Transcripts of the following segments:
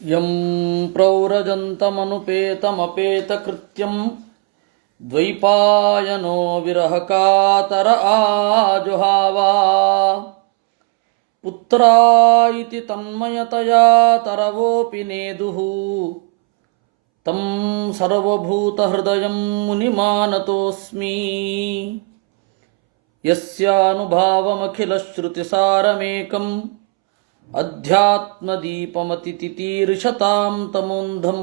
M ಪ್ರವ್ರಜಂತಮನುಪೇತಮಪೇತಕೃತ್ಯಂ ದ್ವೈಪಾಯನೋ ವಿರಹಕಾತರ ಆಜುಹಾವ ಪುತ್ರಾಯಿತಿ ತನ್ಮಯತಯಾ ತರವೋಪಿ ನೇದುಃ ತಂ ಸರ್ವಭೂತಹೃದಯಂ ಮುನಿಮಾನತೋಸ್ಮಿ ಯಸ್ಯಾನುಭಾವಮಖಿಲಶ್ರುತಿಸಾರಮೇಕಂ ಅಧ್ಯಾತ್ಮದೀಪಮತಿತಿತೀರ್ಷತಾಂ ತಮೋಂಧಂ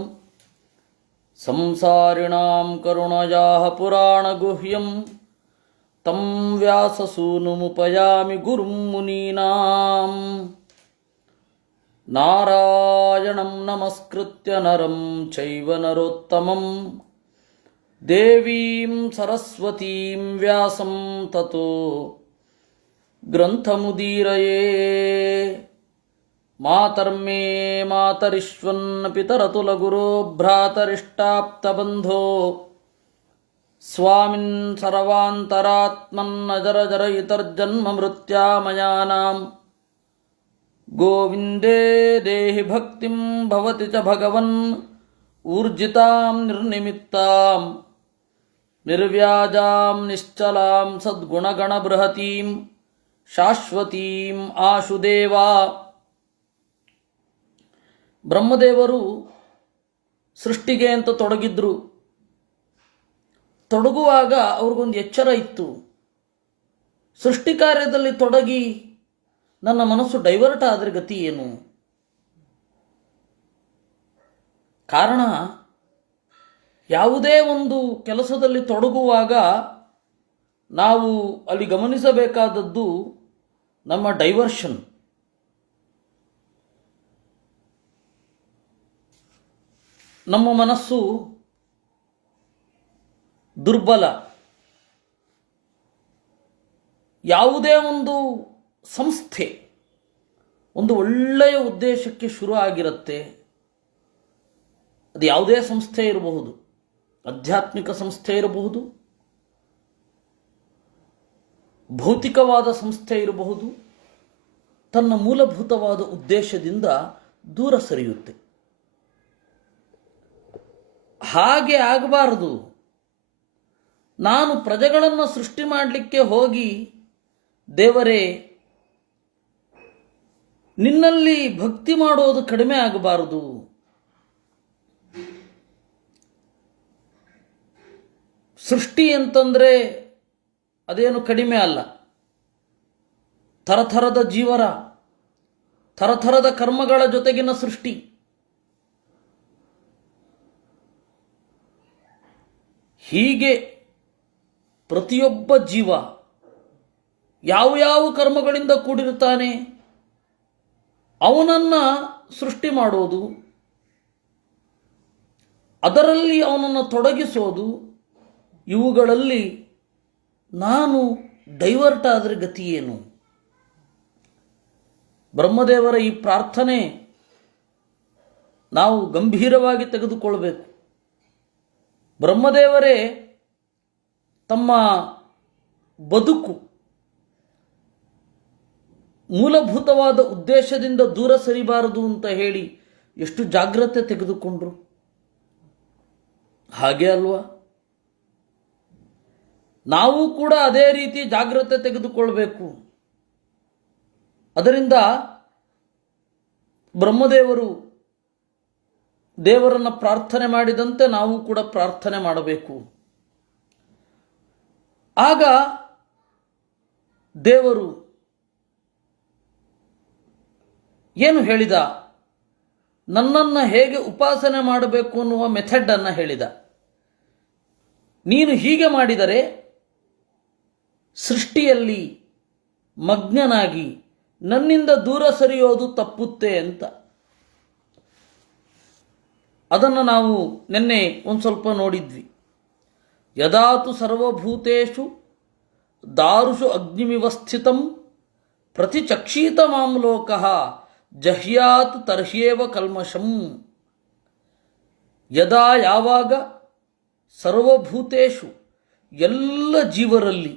ಸಂಸಾರಿಣಾಂ ಕರುಣಯಾಃ ಪುರಾಣಗುಹ್ಯಂ ತಂ ವ್ಯಾಸಸೂನುಮುಪಯಾಮಿ ಗುರುಂ ಮುನೀನಾಂ ನಾರಾಯಣಂ ನಮಸ್ಕೃತ್ಯ ನರಂ ಚೈವ ನರೋತ್ತಮಂ ದೇವೀಂ ಸರಸ್ವತೀಂ ವ್ಯಾಸಂ ತತೋ ಗ್ರಂಥಮುದೀರಯೇ ಮಾತರ್ಮೇ ಮಾತರಿಶ್ವನ್ ಪಿತರತುಲಗುರೋ ಭ್ರಾತರಿಷ್ಟಾಪ್ತಬಂಧೋ ಸ್ವಾಮಿನ್ ಸರ್ವಾಂತರಾತ್ಮನ್ನಜರಜರಯಿತರ್ಜನ್ಮ ಮೃತ್ಯಾಮಯಾನಾಂ ಗೋವಿಂದೇ ದೇಹಿ ಭಕ್ತಿಂ ಭವತಿ ಚ ಭಗವನ್ ಊರ್ಜಿತಾಂ ನಿರ್ನಿಮಿತ್ತಾಂ ನಿರ್ವ್ಯಾಜಾಂ ನಿಶ್ಚಲಾಂ ಸದ್ಗುಣಗಣಬೃಹತೀಂ ಶಾಶ್ವತೀಂ ಆಶುದೇವ. ಬ್ರಹ್ಮದೇವರು ಸೃಷ್ಟಿಗೆ ಅಂತ ತೊಡಗಿದ್ರು. ತೊಡಗುವಾಗ ಅವ್ರಿಗೊಂದು ಎಚ್ಚರ ಇತ್ತು. ಸೃಷ್ಟಿ ಕಾರ್ಯದಲ್ಲಿ ತೊಡಗಿ ನನ್ನ ಮನಸ್ಸು ಡೈವರ್ಟ್ ಆದರೆ ಗತಿ ಏನು? ಕಾರಣ, ಯಾವುದೇ ಒಂದು ಕೆಲಸದಲ್ಲಿ ತೊಡಗುವಾಗ ನಾವು ಅಲ್ಲಿ ಗಮನಿಸಬೇಕಾದದ್ದು ನಮ್ಮ ಡೈವರ್ಷನ್. ನಮ್ಮ ಮನಸ್ಸು ದುರ್ಬಲ. ಯಾವುದೇ ಒಂದು ಸಂಸ್ಥೆ ಒಂದು ಒಳ್ಳೆಯ ಉದ್ದೇಶಕ್ಕೆ ಶುರು ಆಗಿರುತ್ತೆ. ಅದು ಯಾವುದೇ ಸಂಸ್ಥೆ ಇರಬಹುದು, ಆಧ್ಯಾತ್ಮಿಕ ಸಂಸ್ಥೆ ಇರಬಹುದು, ಭೌತಿಕವಾದ ಸಂಸ್ಥೆ ಇರಬಹುದು. ತನ್ನ ಮೂಲಭೂತವಾದ ಉದ್ದೇಶದಿಂದ ದೂರ ಸರಿಯುತ್ತೆ. ಹಾಗೆ ಆಗಬಾರದು. ನಾನು ಪ್ರಜೆಗಳನ್ನು ಸೃಷ್ಟಿ ಮಾಡಲಿಕ್ಕೆ ಹೋಗಿ, ದೇವರೇ ನಿನ್ನಲ್ಲಿ ಭಕ್ತಿ ಮಾಡೋದು ಕಡಿಮೆ ಆಗಬಾರದು. ಸೃಷ್ಟಿ ಅಂತಂದರೆ ಅದೇನು ಕಡಿಮೆ ಅಲ್ಲ. ಥರಥರದ ಜೀವರ, ಥರಥರದ ಕರ್ಮಗಳ ಜೊತೆಗಿನ ಸೃಷ್ಟಿ. ಹೀಗೆ ಪ್ರತಿಯೊಬ್ಬ ಜೀವ ಯಾವ ಕರ್ಮಗಳಿಂದ ಕೂಡಿರುತ್ತಾನೆ ಅವನನ್ನು ಸೃಷ್ಟಿ ಮಾಡೋದು, ಅದರಲ್ಲಿ ಅವನನ್ನು ತೊಡಗಿಸೋದು, ಇವುಗಳಲ್ಲಿ ನಾನು ಡೈವರ್ಟ್ ಆದರೆ ಗತಿ ಏನು? ಬ್ರಹ್ಮದೇವರ ಈ ಪ್ರಾರ್ಥನೆ ನಾವು ಗಂಭೀರವಾಗಿ ತೆಗೆದುಕೊಳ್ಬೇಕು. ಬ್ರಹ್ಮದೇವರೇ ತಮ್ಮ ಬದುಕು ಮೂಲಭೂತವಾದ ಉದ್ದೇಶದಿಂದ ದೂರ ಸರಿಬಾರದು ಅಂತ ಹೇಳಿ ಎಷ್ಟು ಜಾಗ್ರತೆ ತೆಗೆದುಕೊಂಡ್ರು. ಹಾಗೆ ಅಲ್ವಾ? ನಾವು ಕೂಡ ಅದೇ ರೀತಿ ಜಾಗ್ರತೆ ತೆಗೆದುಕೊಳ್ಬೇಕು. ಅದರಿಂದ ಬ್ರಹ್ಮದೇವರು ದೇವರನ್ನು ಪ್ರಾರ್ಥನೆ ಮಾಡಿದಂತೆ ನಾವು ಕೂಡ ಪ್ರಾರ್ಥನೆ ಮಾಡಬೇಕು. ಆಗ ದೇವರು ಏನು ಹೇಳಿದ? ನನ್ನನ್ನು ಹೇಗೆ ಉಪಾಸನೆ ಮಾಡಬೇಕು ಅನ್ನುವ ಮೆಥಡನ್ನು ಹೇಳಿದ. ನೀನು ಹೀಗೆ ಮಾಡಿದರೆ ಸೃಷ್ಟಿಯಲ್ಲಿ ಮಗ್ನನಾಗಿ ನನ್ನಿಂದ ದೂರ ಸರಿಯೋದು ತಪ್ಪುತ್ತೆ ಅಂತ. ಅದನ್ನು ನಾವು ನಿನ್ನೆ ಒಂದು ಸ್ವಲ್ಪ ನೋಡಿದ್ವಿ. ಯದಾತು ಸರ್ವಭೂತೇಷು ದಾರುಷು ಅಗ್ನಿಮಿವಸ್ಥಿತಂ ಪ್ರತಿಚಕ್ಷೀತ ಮಾಂ ಲೋಕಃ ಜಹ್ಯಾತ್ ತರ್ಹ್ಯೇವ ಕಲ್ಮಷಂ. ಯದಾ ಯಾವಾಗ ಸರ್ವಭೂತೇಷು ಎಲ್ಲ ಜೀವರಲ್ಲಿ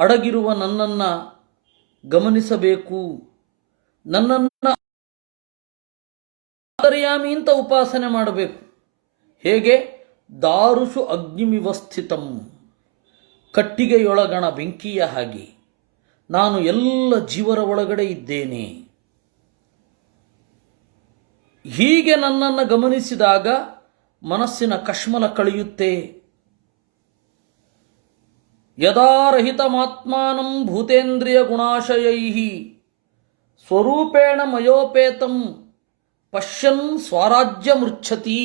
ಅಡಗಿರುವ ನನ್ನನ್ನು ಗಮನಿಸಬೇಕು, ನನ್ನನ್ನು ಅಂತರ್ಯಾಮಿ ಅಂತ ಉಪಾಸನೆ ಮಾಡಬೇಕು. ಹೇಗೆ? ದಾರುಷು ಅಗ್ನಿಮಿವಸ್ಥಿತಂ, ಕಟ್ಟಿಗೆಯೊಳಗಣ ಬೆಂಕಿಯ ಹಾಗೆ ನಾನು ಎಲ್ಲ ಜೀವರ ಒಳಗಡೆ ಇದ್ದೇನೆ. ಹೀಗೆ ನನ್ನನ್ನು ಗಮನಿಸಿದಾಗ ಮನಸ್ಸಿನ ಕಶ್ಮಲ ಕಳೆಯುತ್ತೆ. ಯದಾ ರಹಿತಮಾತ್ಮಾನಂ ಭೂತೇಂದ್ರಿಯ ಗುಣಾಶಯೈ ಸ್ವರೂಪೇಣ ಮಯೋಪೇತಂ ಪಶ್ಯನ್ ಸ್ವರಾಜ್ಯ ಮೃಚ್ಛತಿ.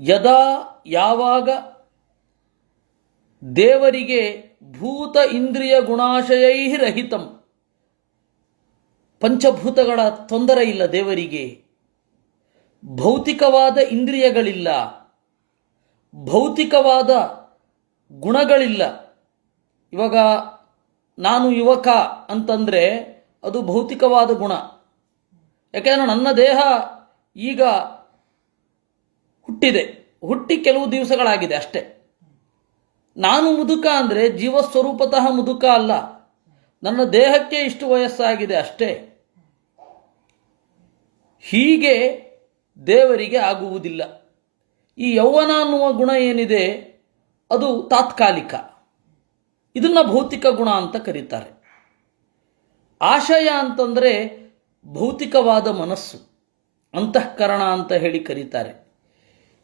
ಯದಾ ಯಾವಾಗ ದೇವರಿಗೆ ಭೂತ ಇಂದ್ರಿಯ ಗುಣಾಶಯೈ ರಹಿತಂ, ಪಂಚಭೂತಗಳ ತೊಂದರೆ ಇಲ್ಲ ದೇವರಿಗೆ, ಭೌತಿಕವಾದ ಇಂದ್ರಿಯಗಳಿಲ್ಲ, ಭೌತಿಕವಾದ ಗುಣಗಳಿಲ್ಲ. ಇವಾಗ ನಾನು ಯುವಕ ಅಂತಂದರೆ ಅದು ಭೌತಿಕವಾದ ಗುಣ. ಯಾಕೆಂದರೆ ನನ್ನ ದೇಹ ಈಗ ಹುಟ್ಟಿ ಕೆಲವು ದಿವಸಗಳಾಗಿದೆ ಅಷ್ಟೇ. ನಾನು ಮುದುಕ ಅಂದರೆ ಜೀವಸ್ವರೂಪತಃ ಮುದುಕ ಅಲ್ಲ, ನನ್ನ ದೇಹಕ್ಕೆ ಇಷ್ಟು ವಯಸ್ಸಾಗಿದೆ ಅಷ್ಟೇ. ಹೀಗೆ ದೇವರಿಗೆ ಆಗುವುದಿಲ್ಲ. ಈ ಯೌವನ ಅನ್ನುವ ಗುಣ ಏನಿದೆ ಅದು ತಾತ್ಕಾಲಿಕ, ಇದನ್ನು ಭೌತಿಕ ಗುಣ ಅಂತ ಕರೀತಾರೆ. ಆಶಯ ಅಂತಂದರೆ ಭೌತಿಕವಾದ ಮನಸ್ಸು, ಅಂತಃಕರಣ ಅಂತ ಹೇಳಿ ಕರೀತಾರೆ.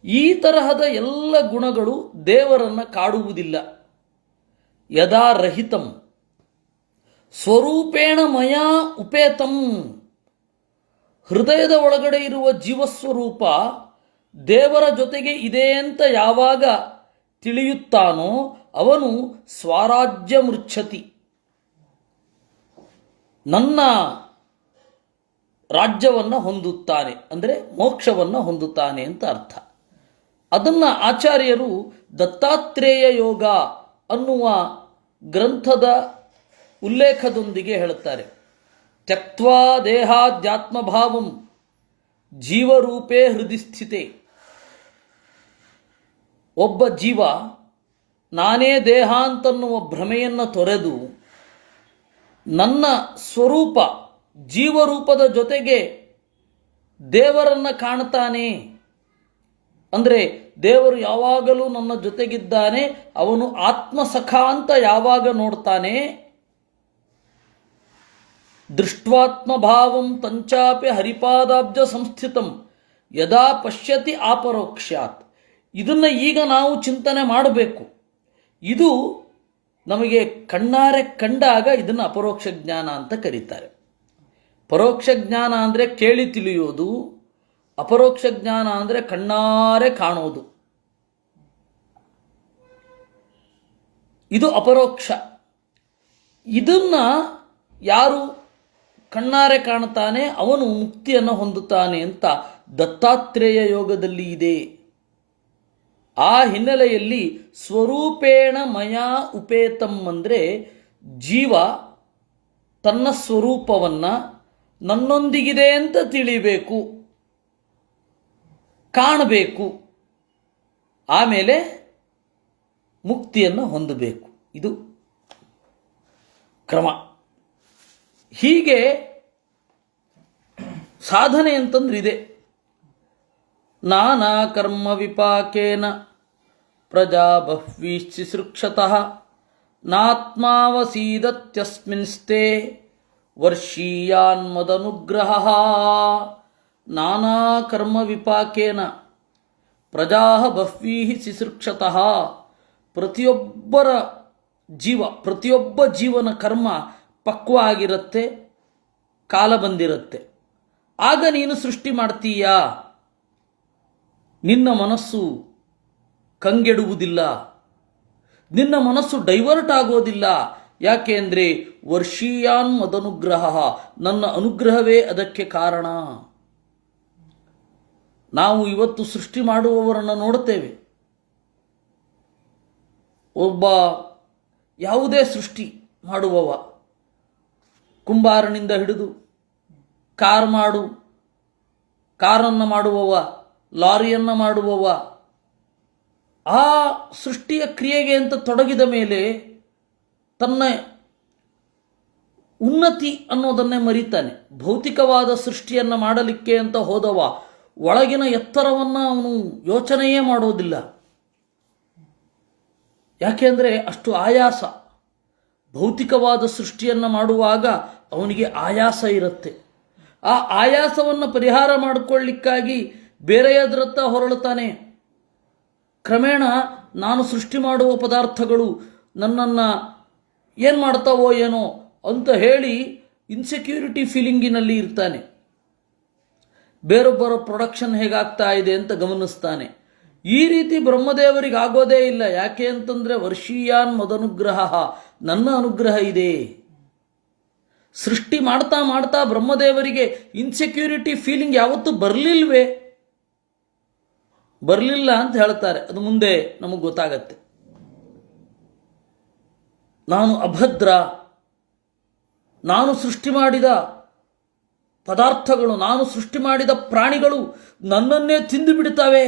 ಈ ತರಹದ ಎಲ್ಲ ಗುಣಗಳು ದೇವರನ್ನು ಕಾಡುವುದಿಲ್ಲ. ಯದಾ ರಹಿತಂ ಸ್ವರೂಪೇಣ ಮಯಾ ಉಪೇತಂ, ಹೃದಯದ ಒಳಗಡೆ ಇರುವ ಜೀವಸ್ವರೂಪ ದೇವರ ಜೊತೆಗೆ ಇದೆ ಅಂತ ಯಾವಾಗ ತಿಳಿಯುತ್ತಾನೋ ಅವನು ಸ್ವರಾಜ್ಯ ಮೃಚ್ಛತಿ, ನನ್ನ ರಾಜ್ಯವನ್ನು ಹೊಂದುತ್ತಾನೆ, ಅಂದರೆ ಮೋಕ್ಷವನ್ನು ಹೊಂದುತ್ತಾನೆ ಅಂತ ಅರ್ಥ. ಅದನ್ನು ಆಚಾರ್ಯರು ದತ್ತಾತ್ರೇಯ ಯೋಗ ಅನ್ನುವ ಗ್ರಂಥದ ಉಲ್ಲೇಖದೊಂದಿಗೆ ಹೇಳುತ್ತಾರೆ. ತ್ಯಕ್ತ್ವಾ ದೇಹಾಧ್ಯಾತ್ಮಭಾವಂ ಜೀವರೂಪೇ ಹೃದಯ ಸ್ಥಿತೆ. ಒಬ್ಬ ಜೀವ ನಾನೇ ದೇಹ ಅಂತನ್ನುವ ಭ್ರಮೆಯನ್ನು ತೊರೆದು ನನ್ನ ಸ್ವರೂಪ ಜೀವರೂಪದ ಜೊತೆಗೆ ದೇವರನ್ನು ಕಾಣ್ತಾನೆ. ಅಂದರೆ ದೇವರು ಯಾವಾಗಲೂ ನನ್ನ ಜೊತೆಗಿದ್ದಾನೆ, ಅವನು ಆತ್ಮಸಖ ಅಂತ ಯಾವಾಗ ನೋಡ್ತಾನೆ, ದೃಷ್ಟ್ವಾತ್ಮಭಾವಂ ತಂಚಾಪಿ ಹರಿಪಾದಾಬ್ಜ ಸಂಸ್ಥಿತಂ ಯದಾ ಪಶ್ಯತಿ ಆಪರೋಕ್ಷಾತ್. ಇದನ್ನು ಈಗ ನಾವು ಚಿಂತನೆ ಮಾಡಬೇಕು. ಇದು ನಮಗೆ ಕಣ್ಣಾರೆ ಕಂಡಾಗ ಇದನ್ನು ಅಪರೋಕ್ಷ ಜ್ಞಾನ ಅಂತ ಕರೀತಾರೆ. ಪರೋಕ್ಷ ಜ್ಞಾನ ಅಂದರೆ ಕೇಳಿ ತಿಳಿಯೋದು, ಅಪರೋಕ್ಷ ಜ್ಞಾನ ಅಂದರೆ ಕಣ್ಣಾರೆ ಕಾಣೋದು. ಇದು ಅಪರೋಕ್ಷ. ಇದನ್ನು ಯಾರು ಕಣ್ಣಾರೆ ಕಾಣುತ್ತಾನೆ ಅವನು ಮುಕ್ತಿಯನ್ನು ಹೊಂದುತ್ತಾನೆ ಅಂತ ದತ್ತಾತ್ರೇಯ ಯೋಗದಲ್ಲಿ ಇದೆ. ಆ ಹಿನ್ನೆಲೆಯಲ್ಲಿ ಸ್ವರೂಪೇಣ ಮಯಾ ಉಪೇತಂ ಅಂದರೆ ಜೀವ ತನ್ನ ಸ್ವರೂಪವನ್ನು ನನ್ನೊಂದಿಗಿದೆ ಅಂತ ತಿಳಿಬೇಕು, ಕಾಣಬೇಕು, ಆಮೇಲೆ ಮುಕ್ತಿಯನ್ನು ಹೊಂದಬೇಕು. ಇದು ಕ್ರಮ. ಹೀಗೆ ಸಾಧನೆ ಅಂತಂದ್ರೆ ಇದೆ. ನಾನಾ ಕರ್ಮ ವಿಪಾಕೇನ ಪ್ರಜಾ ಬಹ್ವೀಶ್ಚಿಸೃಕ್ಷತಃ ನಾತ್ಮಾವಸೀದತ್ಯಸ್ಮಿನ್ಸ್ತೆ ವರ್ಷೀಯಾನ್ಮದನುಗ್ರಹ. ನಾನಾ ಕರ್ಮ ವಿಪಾಕೇನ ಪ್ರಜಾ ಬಹ್ವೀಃ ಸಿಸೃಕ್ಷತಃ. ಪ್ರತಿಯೊಬ್ಬ ಜೀವನ ಕರ್ಮ ಪಕ್ವ ಆಗಿರುತ್ತೆ, ಕಾಲ ಬಂದಿರುತ್ತೆ. ಆಗ ನೀನು ಸೃಷ್ಟಿ ಮಾಡ್ತೀಯಾ, ನಿನ್ನ ಮನಸ್ಸು ಕಂಗೆಡುವುದಿಲ್ಲ, ನಿನ್ನ ಮನಸ್ಸು ಡೈವರ್ಟ್ ಆಗೋದಿಲ್ಲ. ಯಾಕೆ ಅಂದರೆ ವರ್ಷೀಯಾನ್ ಮದನುಗ್ರಹ, ನನ್ನ ಅನುಗ್ರಹವೇ ಅದಕ್ಕೆ ಕಾರಣ. ನಾವು ಇವತ್ತು ಸೃಷ್ಟಿ ಮಾಡುವವರನ್ನು ನೋಡುತ್ತೇವೆ. ಒಬ್ಬ ಯಾವುದೇ ಸೃಷ್ಟಿ ಮಾಡುವವ, ಕುಂಬಾರನಿಂದ ಹಿಡಿದು ಕಾರನ್ನು ಮಾಡುವವ, ಲಾರಿಯನ್ನು ಮಾಡುವವ, ಆ ಸೃಷ್ಟಿಯ ಕ್ರಿಯೆಗೆ ಅಂತ ತೊಡಗಿದ ಮೇಲೆ ತನ್ನ ಉನ್ನತಿ ಅನ್ನೋದನ್ನೇ ಮರಿತಾನೆ. ಭೌತಿಕವಾದ ಸೃಷ್ಟಿಯನ್ನು ಮಾಡಲಿಕ್ಕೆ ಅಂತ ಹೋದವ ಒಳಗಿನ ಎತ್ತರವನ್ನು ಅವನು ಯೋಚನೆಯೇ ಮಾಡೋದಿಲ್ಲ. ಯಾಕೆಂದರೆ ಅಷ್ಟು ಆಯಾಸ. ಭೌತಿಕವಾದ ಸೃಷ್ಟಿಯನ್ನು ಮಾಡುವಾಗ ಅವನಿಗೆ ಆಯಾಸ ಇರುತ್ತೆ. ಆ ಆಯಾಸವನ್ನು ಪರಿಹಾರ ಮಾಡಿಕೊಳ್ಳಿಕ್ಕಾಗಿ ಬೇರೆಯದರತ್ತ ಹೊರಳುತ್ತಾನೆ. ಕ್ರಮೇಣ ನಾನು ಸೃಷ್ಟಿ ಮಾಡುವ ಪದಾರ್ಥಗಳು ನನ್ನನ್ನು ಏನು ಮಾಡ್ತಾವೋ ಏನೋ ಅಂತ ಹೇಳಿ ಇನ್ಸೆಕ್ಯೂರಿಟಿ ಫೀಲಿಂಗಿನಲ್ಲಿ ಇರ್ತಾನೆ. ಬೇರೊಬ್ಬರ ಪ್ರೊಡಕ್ಷನ್ ಹೇಗಾಗ್ತಾ ಇದೆ ಅಂತ ಗಮನಿಸ್ತಾನೆ. ಈ ರೀತಿ ಬ್ರಹ್ಮದೇವರಿಗೆ ಆಗೋದೇ ಇಲ್ಲ. ಯಾಕೆ ಅಂತಂದರೆ ವರ್ಷೀಯಾನ್ ಮದನುಗ್ರಹ, ನನ್ನ ಅನುಗ್ರಹ ಇದೆ. ಸೃಷ್ಟಿ ಮಾಡ್ತಾ ಮಾಡ್ತಾ ಬ್ರಹ್ಮದೇವರಿಗೆ ಇನ್ಸೆಕ್ಯೂರಿಟಿ ಫೀಲಿಂಗ್ ಯಾವತ್ತೂ ಬರಲಿಲ್ಲ ಅಂತ ಹೇಳ್ತಾರೆ. ಅದು ಮುಂದೆ ನಮಗೆ ಗೊತ್ತಾಗತ್ತೆ. ನಾನು ಅಭದ್ರ, ನಾನು ಸೃಷ್ಟಿ ಮಾಡಿದ ಪದಾರ್ಥಗಳು, ನಾನು ಸೃಷ್ಟಿ ಮಾಡಿದ ಪ್ರಾಣಿಗಳು ನನ್ನನ್ನೇ ತಿಂದು ಬಿಡ್ತವೆ,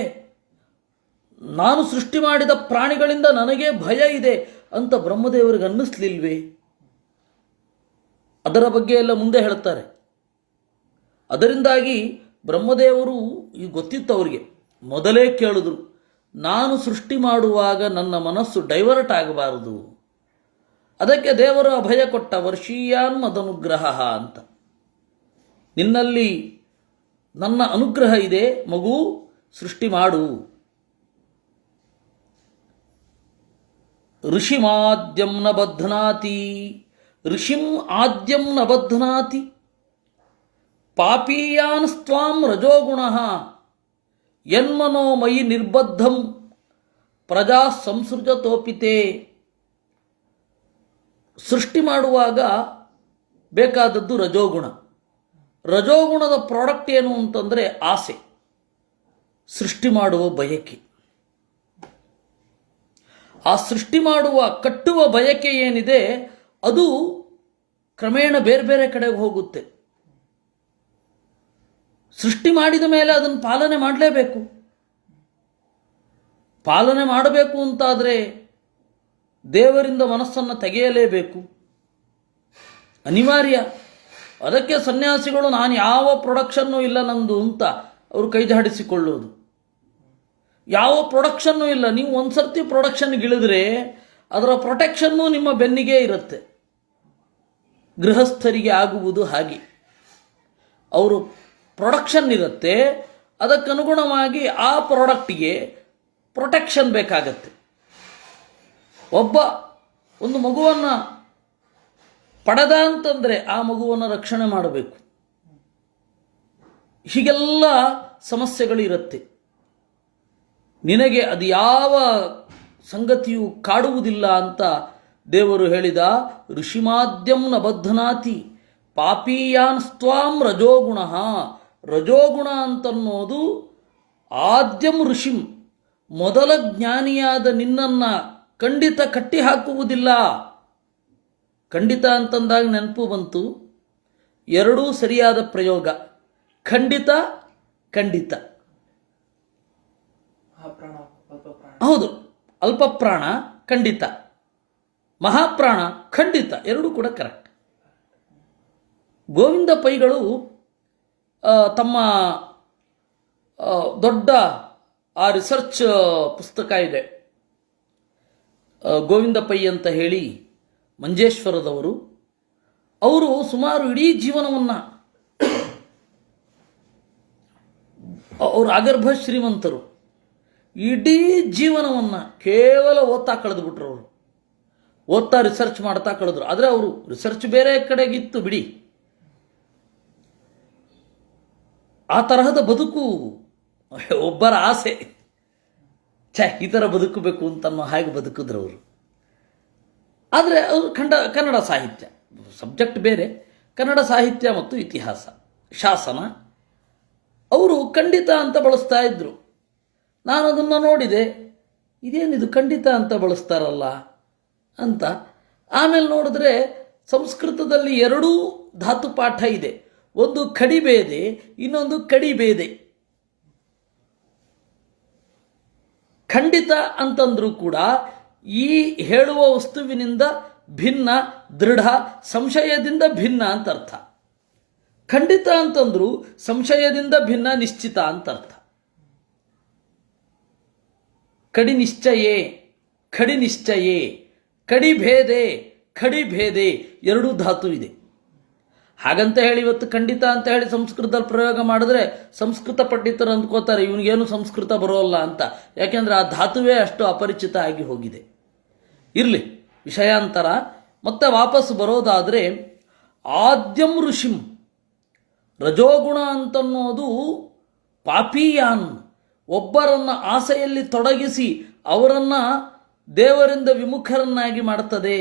ನಾನು ಸೃಷ್ಟಿ ಮಾಡಿದ ಪ್ರಾಣಿಗಳಿಂದ ನನಗೆ ಭಯ ಇದೆ ಅಂತ ಬ್ರಹ್ಮದೇವರಿಗೆ ಅನ್ನಿಸ್ಲಿಲ್ವೇ? ಅದರ ಬಗ್ಗೆ ಎಲ್ಲ ಮುಂದೆ ಹೇಳ್ತಾರೆ. ಅದರಿಂದಾಗಿ ಬ್ರಹ್ಮದೇವರು ಈಗ ಗೊತ್ತಿತ್ತು ಅವರಿಗೆ, ಮೊದಲೇ ಕೇಳಿದ್ರು, ನಾನು ಸೃಷ್ಟಿ ಮಾಡುವಾಗ ನನ್ನ ಮನಸ್ಸು ಡೈವರ್ಟ್ ಆಗಬಾರದು. ಅದಕ್ಕೆ ದೇವರು ಅಭಯ ಕೊಟ್ಟ, ವರ್ಷೀಯಾನ್ ಮದನುಗ್ರಹ ಅಂತ. ನಿನ್ನಲ್ಲಿ ನನ್ನ ಅನುಗ್ರಹ ಇದೆ, ಮಗು ಸೃಷ್ಟಿ ಮಾಡು. ಋಷಿಮಾದ್ಯಂ ನ ಬಧ್ನಾತಿ, ಋಷಿಂ ಆದ್ಯಂ ನ ಬಧ್ನಾತಿ, ಪಾಪೀಯಾನ್ ಸ್ತ್ವಾಂ ರಜೋಗುಣ ಯನ್ಮನೋ ಮಯಿ ನಿರ್ಬದ್ಧಂ ಪ್ರಜಾ ಸಂಸೃಜತೋಪಿತೆ. ಸೃಷ್ಟಿ ಮಾಡುವಾಗ ಬೇಕಾದದ್ದು ರಜೋಗುಣ. ರಜೋಗುಣದ ಪ್ರಾಡಕ್ಟ್ ಏನು ಅಂತಂದರೆ ಆಸೆ, ಸೃಷ್ಟಿ ಮಾಡುವ ಬಯಕೆ. ಆ ಸೃಷ್ಟಿ ಮಾಡುವ ಕಟ್ಟುವ ಬಯಕೆ ಏನಿದೆ ಅದು ಕ್ರಮೇಣ ಬೇರೆ ಬೇರೆ ಕಡೆಗೆ ಹೋಗುತ್ತೆ. ಸೃಷ್ಟಿ ಮಾಡಿದ ಮೇಲೆ ಅದನ್ನು ಪಾಲನೆ ಮಾಡಲೇಬೇಕು. ಪಾಲನೆ ಮಾಡಬೇಕು ಅಂತಾದರೆ ದೇವರಿಂದ ಮನಸ್ಸನ್ನು ತೆಗೆಯಲೇಬೇಕು, ಅನಿವಾರ್ಯ. ಅದಕ್ಕೆ ಸನ್ಯಾಸಿಗಳು ನಾನು ಯಾವ ಪ್ರೊಡಕ್ಷನ್ನೂ ಇಲ್ಲ ನಂದು ಅಂತ ಅವರು ಕೈ ಜಾಡಿಸಿಕೊಳ್ಳೋದು. ಯಾವ ಪ್ರೊಡಕ್ಷನ್ನೂ ಇಲ್ಲ. ನೀವು ಒಂದು ಸರ್ತಿ ಪ್ರೊಡಕ್ಷನ್ಗೆ ಇಳಿದ್ರೆ ಅದರ ಪ್ರೊಟೆಕ್ಷನ್ನು ನಿಮ್ಮ ಬೆನ್ನಿಗೆ ಇರುತ್ತೆ. ಗೃಹಸ್ಥರಿಗೆ ಆಗುವುದು ಹಾಗೆ. ಅವರು ಪ್ರೊಡಕ್ಷನ್ ಇರುತ್ತೆ, ಅದಕ್ಕನುಗುಣವಾಗಿ ಆ ಪ್ರಾಡಕ್ಟಿಗೆ ಪ್ರೊಟೆಕ್ಷನ್ ಬೇಕಾಗತ್ತೆ. ಒಂದು ಮಗುವನ್ನು ಪಡೆದ ಅಂತಂದರೆ ಆ ಮಗುವನ್ನು ರಕ್ಷಣೆ ಮಾಡಬೇಕು. ಹೀಗೆಲ್ಲ ಸಮಸ್ಯೆಗಳು ಇರುತ್ತೆ. ನಿನಗೆ ಅದು ಯಾವ ಸಂಗತಿಯು ಕಾಡುವುದಿಲ್ಲ ಅಂತ ದೇವರು ಹೇಳಿದ. ಋಷಿಮಾದ್ಯಂ ನ ಬಧ್ನಾತಿ ಪಾಪೀಯಾನ್ ಸ್ತ್ವಾಂ ರಜೋಗುಣ. ರಜೋಗುಣ ಅಂತನ್ನೋದು ಆದ್ಯಂ ಋಷಿಂ, ಮೊದಲ ಜ್ಞಾನಿಯಾದ ನಿನ್ನನ್ನು ಖಂಡಿತ ಕಟ್ಟಿ ಹಾಕುವುದಿಲ್ಲ. ಖಂಡಿತ ಅಂತಂದಾಗ ನೆನಪು ಬಂತು, ಎರಡೂ ಸರಿಯಾದ ಪ್ರಯೋಗ. ಖಂಡಿತ ಖಂಡಿತ, ಹೌದು. ಅಲ್ಪಪ್ರಾಣ ಖಂಡಿತ, ಮಹಾಪ್ರಾಣ ಖಂಡಿತ, ಎರಡೂ ಕೂಡ ಕರೆಕ್ಟ್. ಗೋವಿಂದ ಪೈಗಳು ತಮ್ಮ ದೊಡ್ಡ ಆ ರಿಸರ್ಚ್ ಪುಸ್ತಕ ಇದೆ, ಗೋವಿಂದ ಪೈ ಅಂತ ಹೇಳಿ, ಮಂಜೇಶ್ವರದವರು. ಅವರು ಸುಮಾರು ಇಡೀ ಜೀವನವನ್ನು, ಅವರು ಅಗರ್ಭ ಶ್ರೀಮಂತರು, ಇಡೀ ಜೀವನವನ್ನು ಕೇವಲ ಓದ್ತಾ ಕಳೆದುಬಿಟ್ರು. ಅವರು ಓದ್ತಾ ರಿಸರ್ಚ್ ಮಾಡ್ತಾ ಕಳೆದ್ರು. ಆದರೆ ಅವರು ರಿಸರ್ಚ್ ಬೇರೆ ಕಡೆಗಿತ್ತು ಬಿಡಿ. ಆ ತರಹದ ಬದುಕು ಒಬ್ಬರ ಆಸೆ, ಈ ಥರ ಬದುಕಬೇಕು ಅಂತನ್ನೋ ಹಾಗೆ ಬದುಕಿದ್ರು ಅವರು. ಆದರೆ ಅವರು ಕನ್ನಡ ಸಾಹಿತ್ಯ ಸಬ್ಜೆಕ್ಟ್ ಬೇರೆ, ಕನ್ನಡ ಸಾಹಿತ್ಯ ಮತ್ತು ಇತಿಹಾಸ ಶಾಸನ ಅವರು ಖಂಡಿತ ಅಂತ ಬಳಸ್ತಾ ಇದ್ರು. ನಾನು ಅದನ್ನು ನೋಡಿದೆ, ಇದೇನಿದು ಖಂಡಿತ ಅಂತ ಬಳಸ್ತಾರಲ್ಲ ಅಂತ. ಆಮೇಲೆ ನೋಡಿದ್ರೆ ಸಂಸ್ಕೃತದಲ್ಲಿ ಎರಡೂ ಧಾತು ಪಾಠ ಇದೆ. ಒಂದು ಕಡಿಬೇದೆ, ಇನ್ನೊಂದು ಕಡಿಬೇದೆ. ಖಂಡಿತ ಅಂತಂದ್ರೂ ಕೂಡ ಈ ಹೇಳುವ ವಸ್ತುವಿನಿಂದ ಭಿನ್ನ, ದೃಢ, ಸಂಶಯದಿಂದ ಭಿನ್ನ ಅಂತ ಅರ್ಥ. ಖಂಡಿತ ಅಂತಂದ್ರು ಸಂಶಯದಿಂದ ಭಿನ್ನ, ನಿಶ್ಚಿತ ಅಂತ ಅರ್ಥ. ಕಡಿ ನಿಶ್ಚಯೇ, ಖಡಿ ನಿಶ್ಚಯೇ, ಕಡಿ ಭೇದೆ, ಖಡಿ ಭೇದೆ ಎರಡೂ ಧಾತು ಇದೆ. ಹಾಗಂತ ಹೇಳಿ ಇವತ್ತು ಖಂಡಿತ ಅಂತ ಹೇಳಿ ಸಂಸ್ಕೃತದಲ್ಲಿ ಪ್ರಯೋಗ ಮಾಡಿದ್ರೆ ಸಂಸ್ಕೃತ ಪಂಡಿತರು ಅಂದ್ಕೋತಾರೆ ಇವನಿಗೇನು ಸಂಸ್ಕೃತ ಬರೋಲ್ಲ ಅಂತ. ಯಾಕೆಂದ್ರೆ ಆ ಧಾತುವೇ ಅಷ್ಟು ಅಪರಿಚಿತ ಆಗಿ ಹೋಗಿದೆ. ಇರಲಿ, ವಿಷಯಾಂತರ. ಮತ್ತೆ ವಾಪಸ್ ಬರೋದಾದರೆ ಆದ್ಯಂ ಋಷಿಂ, ರಜೋಗುಣ ಅಂತನ್ನೋದು ಪಾಪೀಯಾನ್, ಒಬ್ಬರನ್ನ ಆಸೆಯಲ್ಲಿ ತೊಡಗಿಸಿ ಅವರನ್ನು ದೇವರಿಂದ ವಿಮುಖರನ್ನಾಗಿ ಮಾಡುತ್ತದೆ.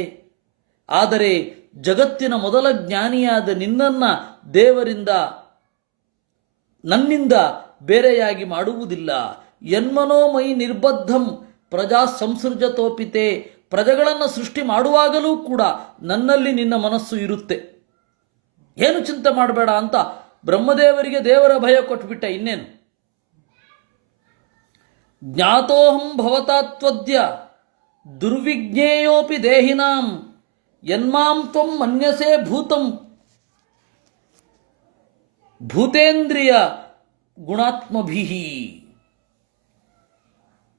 ಆದರೆ ಜಗತ್ತಿನ ಮೊದಲ ಜ್ಞಾನಿಯಾದ ನಿನ್ನನ್ನು ದೇವರಿಂದ, ನನ್ನಿಂದ ಬೇರೆಯಾಗಿ ಮಾಡುವುದಿಲ್ಲ. ಯನ್ಮನೋಮಯಿ ನಿರ್ಬದ್ಧಂ ಪ್ರಜಾ ಸಂಸೃಜತೋಪಿತೆ, ಪ್ರಜೆಗಳನ್ನು ಸೃಷ್ಟಿ ಮಾಡುವಾಗಲೂ ಕೂಡ ನನ್ನಲ್ಲಿ ನಿನ್ನ ಮನಸ್ಸು ಇರುತ್ತೆ, ಏನು ಚಿಂತೆ ಮಾಡಬೇಡ ಅಂತ ಬ್ರಹ್ಮದೇವರಿಗೆ ದೇವರ ಭಯ ಕೊಟ್ಬಿಟ್ಟ. ಇನ್ನೇನು? ಜ್ಞಾತೋಹಂ ಭವತಾತ್ವದ್ಯ ದುರ್ವಿಜ್ಞೇಯೋಪಿ ದೇಹಿನಾಂ ಯನ್ಮಾಂ ತ್ವಂ ಮನ್ಯಸೇ ಭೂತಂ ಭೂತೇಂದ್ರಿಯ ಗುಣಾತ್ಮಭಿಃ.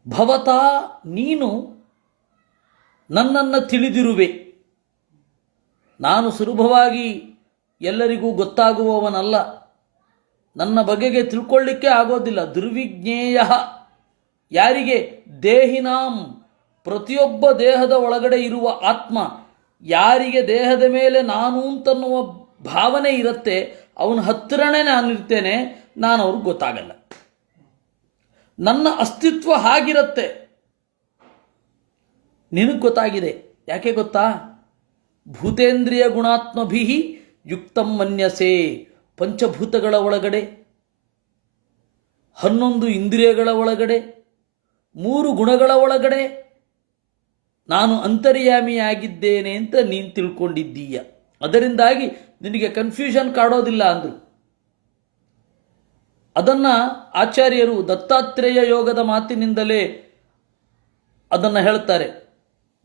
ಭವತಾ, ನೀನು ನನ್ನನ್ನು ತಿಳಿದಿರುವೆ. ನಾನು ಸುಲಭವಾಗಿ ಎಲ್ಲರಿಗೂ ಗೊತ್ತಾಗುವವನಲ್ಲ, ನನ್ನ ಬಗೆಗೆ ತಿಳ್ಕೊಳ್ಳಿಕ್ಕೆ ಆಗೋದಿಲ್ಲ. ದುರ್ವಿಜ್ಞೇಯ, ಯಾರಿಗೆ? ದೇಹಿನಾಂ, ಪ್ರತಿಯೊಬ್ಬ ದೇಹದ ಒಳಗಡೆ ಇರುವ ಆತ್ಮ, ಯಾರಿಗೆ ದೇಹದ ಮೇಲೆ ನಾನು ಅಂತನ್ನುವ ಭಾವನೆ ಇರುತ್ತೆ ಅವನ ಹತ್ತಿರನೇ ನಾನಿರ್ತೇನೆ, ನಾನು ಅವ್ರಿಗೆ ಗೊತ್ತಾಗಲ್ಲ. ನನ್ನ ಅಸ್ತಿತ್ವ ಹಾಗಿರುತ್ತೆ, ನಿನಗೆ ಗೊತ್ತಾಗಿದೆ. ಯಾಕೆ ಗೊತ್ತಾ? ಭೂತೇಂದ್ರಿಯ ಗುಣಾತ್ಮಭಿಃ ಯುಕ್ತಂ ಮನ್ಯಸೆ, ಪಂಚಭೂತಗಳ ಒಳಗಡೆ, 11 ಇಂದ್ರಿಯಗಳ ಒಳಗಡೆ, 3 ಗುಣಗಳ ಒಳಗಡೆ ನಾನು ಅಂತರ್ಯಾಮಿಯಾಗಿದ್ದೇನೆ ಅಂತ ನೀನು ತಿಳ್ಕೊಂಡಿದ್ದೀಯ. ಅದರಿಂದಾಗಿ ನಿನಗೆ ಕನ್ಫ್ಯೂಷನ್ ಕಾಡೋದಿಲ್ಲ ಅಂದರು. ಅದನ್ನು ಆಚಾರ್ಯರು ದತ್ತಾತ್ರೇಯ ಯೋಗದ ಮಾತಿನಿಂದಲೇ ಅದನ್ನು ಹೇಳ್ತಾರೆ.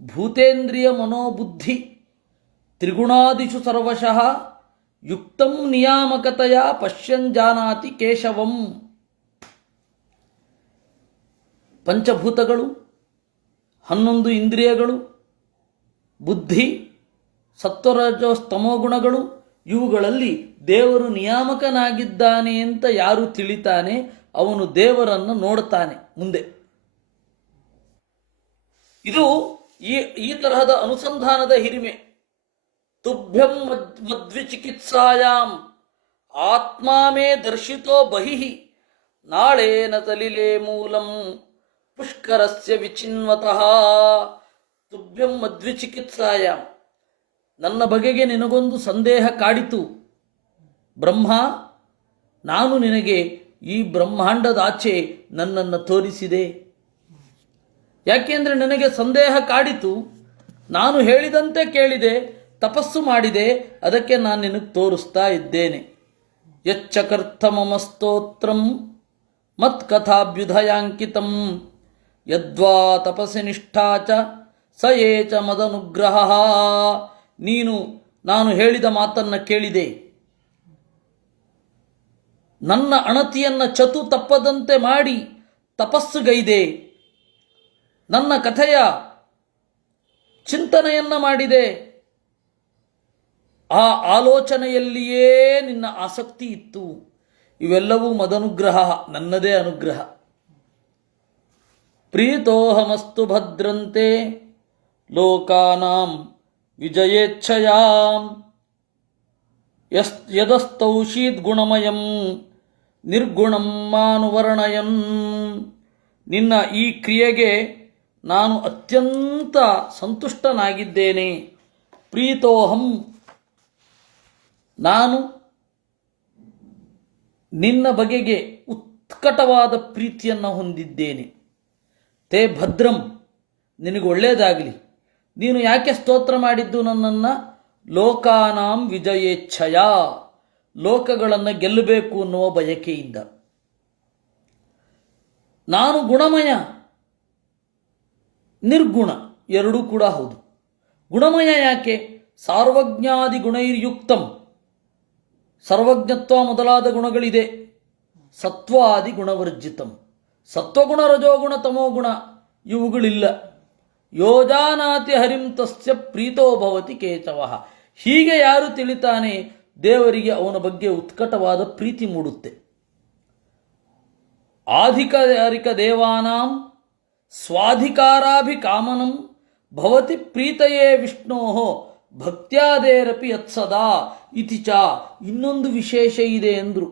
ಭೂತೇಂದ್ರಿಯ ಮನೋಬುದ್ಧಿ ತ್ರಿಗುಣಾದಿಷು ಸರ್ವಶಃ ಯುಕ್ತಂ ನಿಯಾಮಕತೆಯ ಪಶ್ಯನ್ ಜಾನಾತಿ ಕೇಶವಂ. ಪಂಚಭೂತಗಳು, 11 ಇಂದ್ರಿಯಗಳು, ಬುದ್ಧಿ, ಸತ್ವರಜಸ್ತಮೋ ಗುಣಗಳು, ಇವುಗಳಲ್ಲಿ ದೇವರು ನಿಯಾಮಕನಾಗಿದ್ದಾನೆ ಅಂತ ಯಾರು ತಿಳಿತಾನೆ ಅವನು ದೇವರನ್ನು ನೋಡ್ತಾನೆ ಮುಂದೆ. ಇದು ಈ ತರಹದ ಅನುಸಂಧಾನದ ಹಿರಿಮೆ. ತುಭ್ಯಂ ಮದ್ವಿಚಿಕಿತ್ಸಾಯಾಂ ಆತ್ಮಾ ಮೇ ದರ್ಶಿತೋ ಬಹಿಃ ನಾಳೇನ ತಲಿಲೆ ಮೂಲಂ ಪುಷ್ಕರಸ್ಯ ವಿಚಿನ್ವತಃ. ತುಭ್ಯಂ ಮದ್ವಿಚಿಕಿತ್ಸಾಯಾಂ, ನನ್ನ ಬಗೆಗೆ ನಿನಗೊಂದು ಸಂದೇಹ ಕಾಡಿತು ಬ್ರಹ್ಮ, ನಾನು ನಿನಗೆ ಈ ಬ್ರಹ್ಮಾಂಡದಾಚೆ ನನ್ನನ್ನು ತೋರಿಸಿದೆ. ಯಾಕೆಂದರೆ ನನಗೆ ಸಂದೇಹ ಕಾಡಿತು, ನಾನು ಹೇಳಿದಂತೆ ಕೇಳಿದೆ, ತಪಸ್ಸು ಮಾಡಿದೆ, ಅದಕ್ಕೆ ನಾನು ನಿನಗೆ ತೋರಿಸ್ತಾ ಇದ್ದೇನೆ. ಯಚ್ಚಕರ್ಥ ಮಮ ಸ್ತೋತ್ರಂ ಮತ್ಕಥಾಭ್ಯುದಯಾಂಕಿತಂ ಯದ್ವಾ ತಪಸ್ಸಿ ನಿಷ್ಠಾ ಚ ಸ ಏಚ ಮದನುಗ್ರಹ. ನೀನು ನಾನು ಹೇಳಿದ ಮಾತನ್ನು ಕೇಳಿದೆ, ನನ್ನ ಅಣತಿಯನ್ನು ಚತು ತಪ್ಪದಂತೆ ಮಾಡಿ ತಪಸ್ಸುಗೈದೆ, ನನ್ನ ಕಥೆಯ ಚಿಂತನೆಯನ್ನು ಮಾಡಿದೆ, ಆ ಆಲೋಚನೆಯಲ್ಲಿಯೇ ನಿನ್ನ ಆಸಕ್ತಿ ಇತ್ತು. ಇವೆಲ್ಲವೂ ಮದನುಗ್ರಹ, ನನ್ನದೇ ಅನುಗ್ರಹ. ಪ್ರೀತೋಹಮಸ್ತು ಭದ್ರಂತೆ ಲೋಕಾನಾಂ ವಿಜಯೇಚ್ಛಯಾಂ ಯದಸ್ತೌಷೀದ್ ಗುಣಮಯಂ ನಿರ್ಗುಣಂ ಮಾನುವರ್ಣಯನ್. ನಿನ್ನ ಈ ಕ್ರಿಯೆಗೆ ನಾನು ಅತ್ಯಂತ ಸಂತುಷ್ಟನಾಗಿದ್ದೇನೆ. ಪ್ರೀತೋಹಂ, ನಾನು ನಿನ್ನ ಬಗೆಗೆ ಉತ್ಕಟವಾದ ಪ್ರೀತಿಯನ್ನು ಹೊಂದಿದ್ದೇನೆ. ತೇ ಭದ್ರಂ, ನಿನಗೆ ಒಳ್ಳೆಯದಾಗಲಿ. ನೀನು ಯಾಕೆ ಸ್ತೋತ್ರ ಮಾಡಿದ್ದು ನನ್ನನ್ನು? ಲೋಕಾನಾಂ ವಿಜಯೇಚ್ಛಯ, ಲೋಕಗಳನ್ನು ಗೆಲ್ಲಬೇಕು ಅನ್ನುವ ಬಯಕೆಯಿಂದ. ನಾನು ಗುಣಮಯ, ನಿರ್ಗುಣ ಎರಡೂ ಕೂಡ ಹೌದು. ಗುಣಮಯ ಯಾಕೆ? ಸಾರ್ವಜ್ಞಾದಿ ಗುಣೈರ್ಯುಕ್ತಂ, ಸರ್ವಜ್ಞತ್ವ ಮೊದಲಾದ ಗುಣಗಳಿದೆ. ಸತ್ವಾದಿ ಗುಣವರ್ಜಿತಂ, ಸತ್ವಗುಣ ರಜೋಗುಣ ತಮೋಗುಣ ಇವುಗಳಿಲ್ಲ. ಯೋಜಾನಾತಿ ಹರಿಂ ತಸ್ಯ ಪ್ರೀತೋ ಭವತಿ ಕೇಶವಃ. ಹೀಗೆ ಯಾರು ತಿಳಿತಾನೆ ದೇವರಿಗೆ ಅವನ ಬಗ್ಗೆ ಉತ್ಕಟವಾದ ಪ್ರೀತಿ ಮೂಡುತ್ತೆ. ಆಧಿಕಾರಿಕ ದೇವಾನಾಂ ಸ್ವಾಧಿಕಾರಾಭಿಕಾಮನಂ ಭವತಿ ಪ್ರೀತಯೇ ವಿಷ್ಣೋಃ ಭಕ್ತ್ಯಾದೇರಪಿ ಯತ್ಸದಾ ಇತಿ ಚ. ಇನ್ನೊಂದು ವಿಶೇಷ ಇದೆ ಎಂದರು.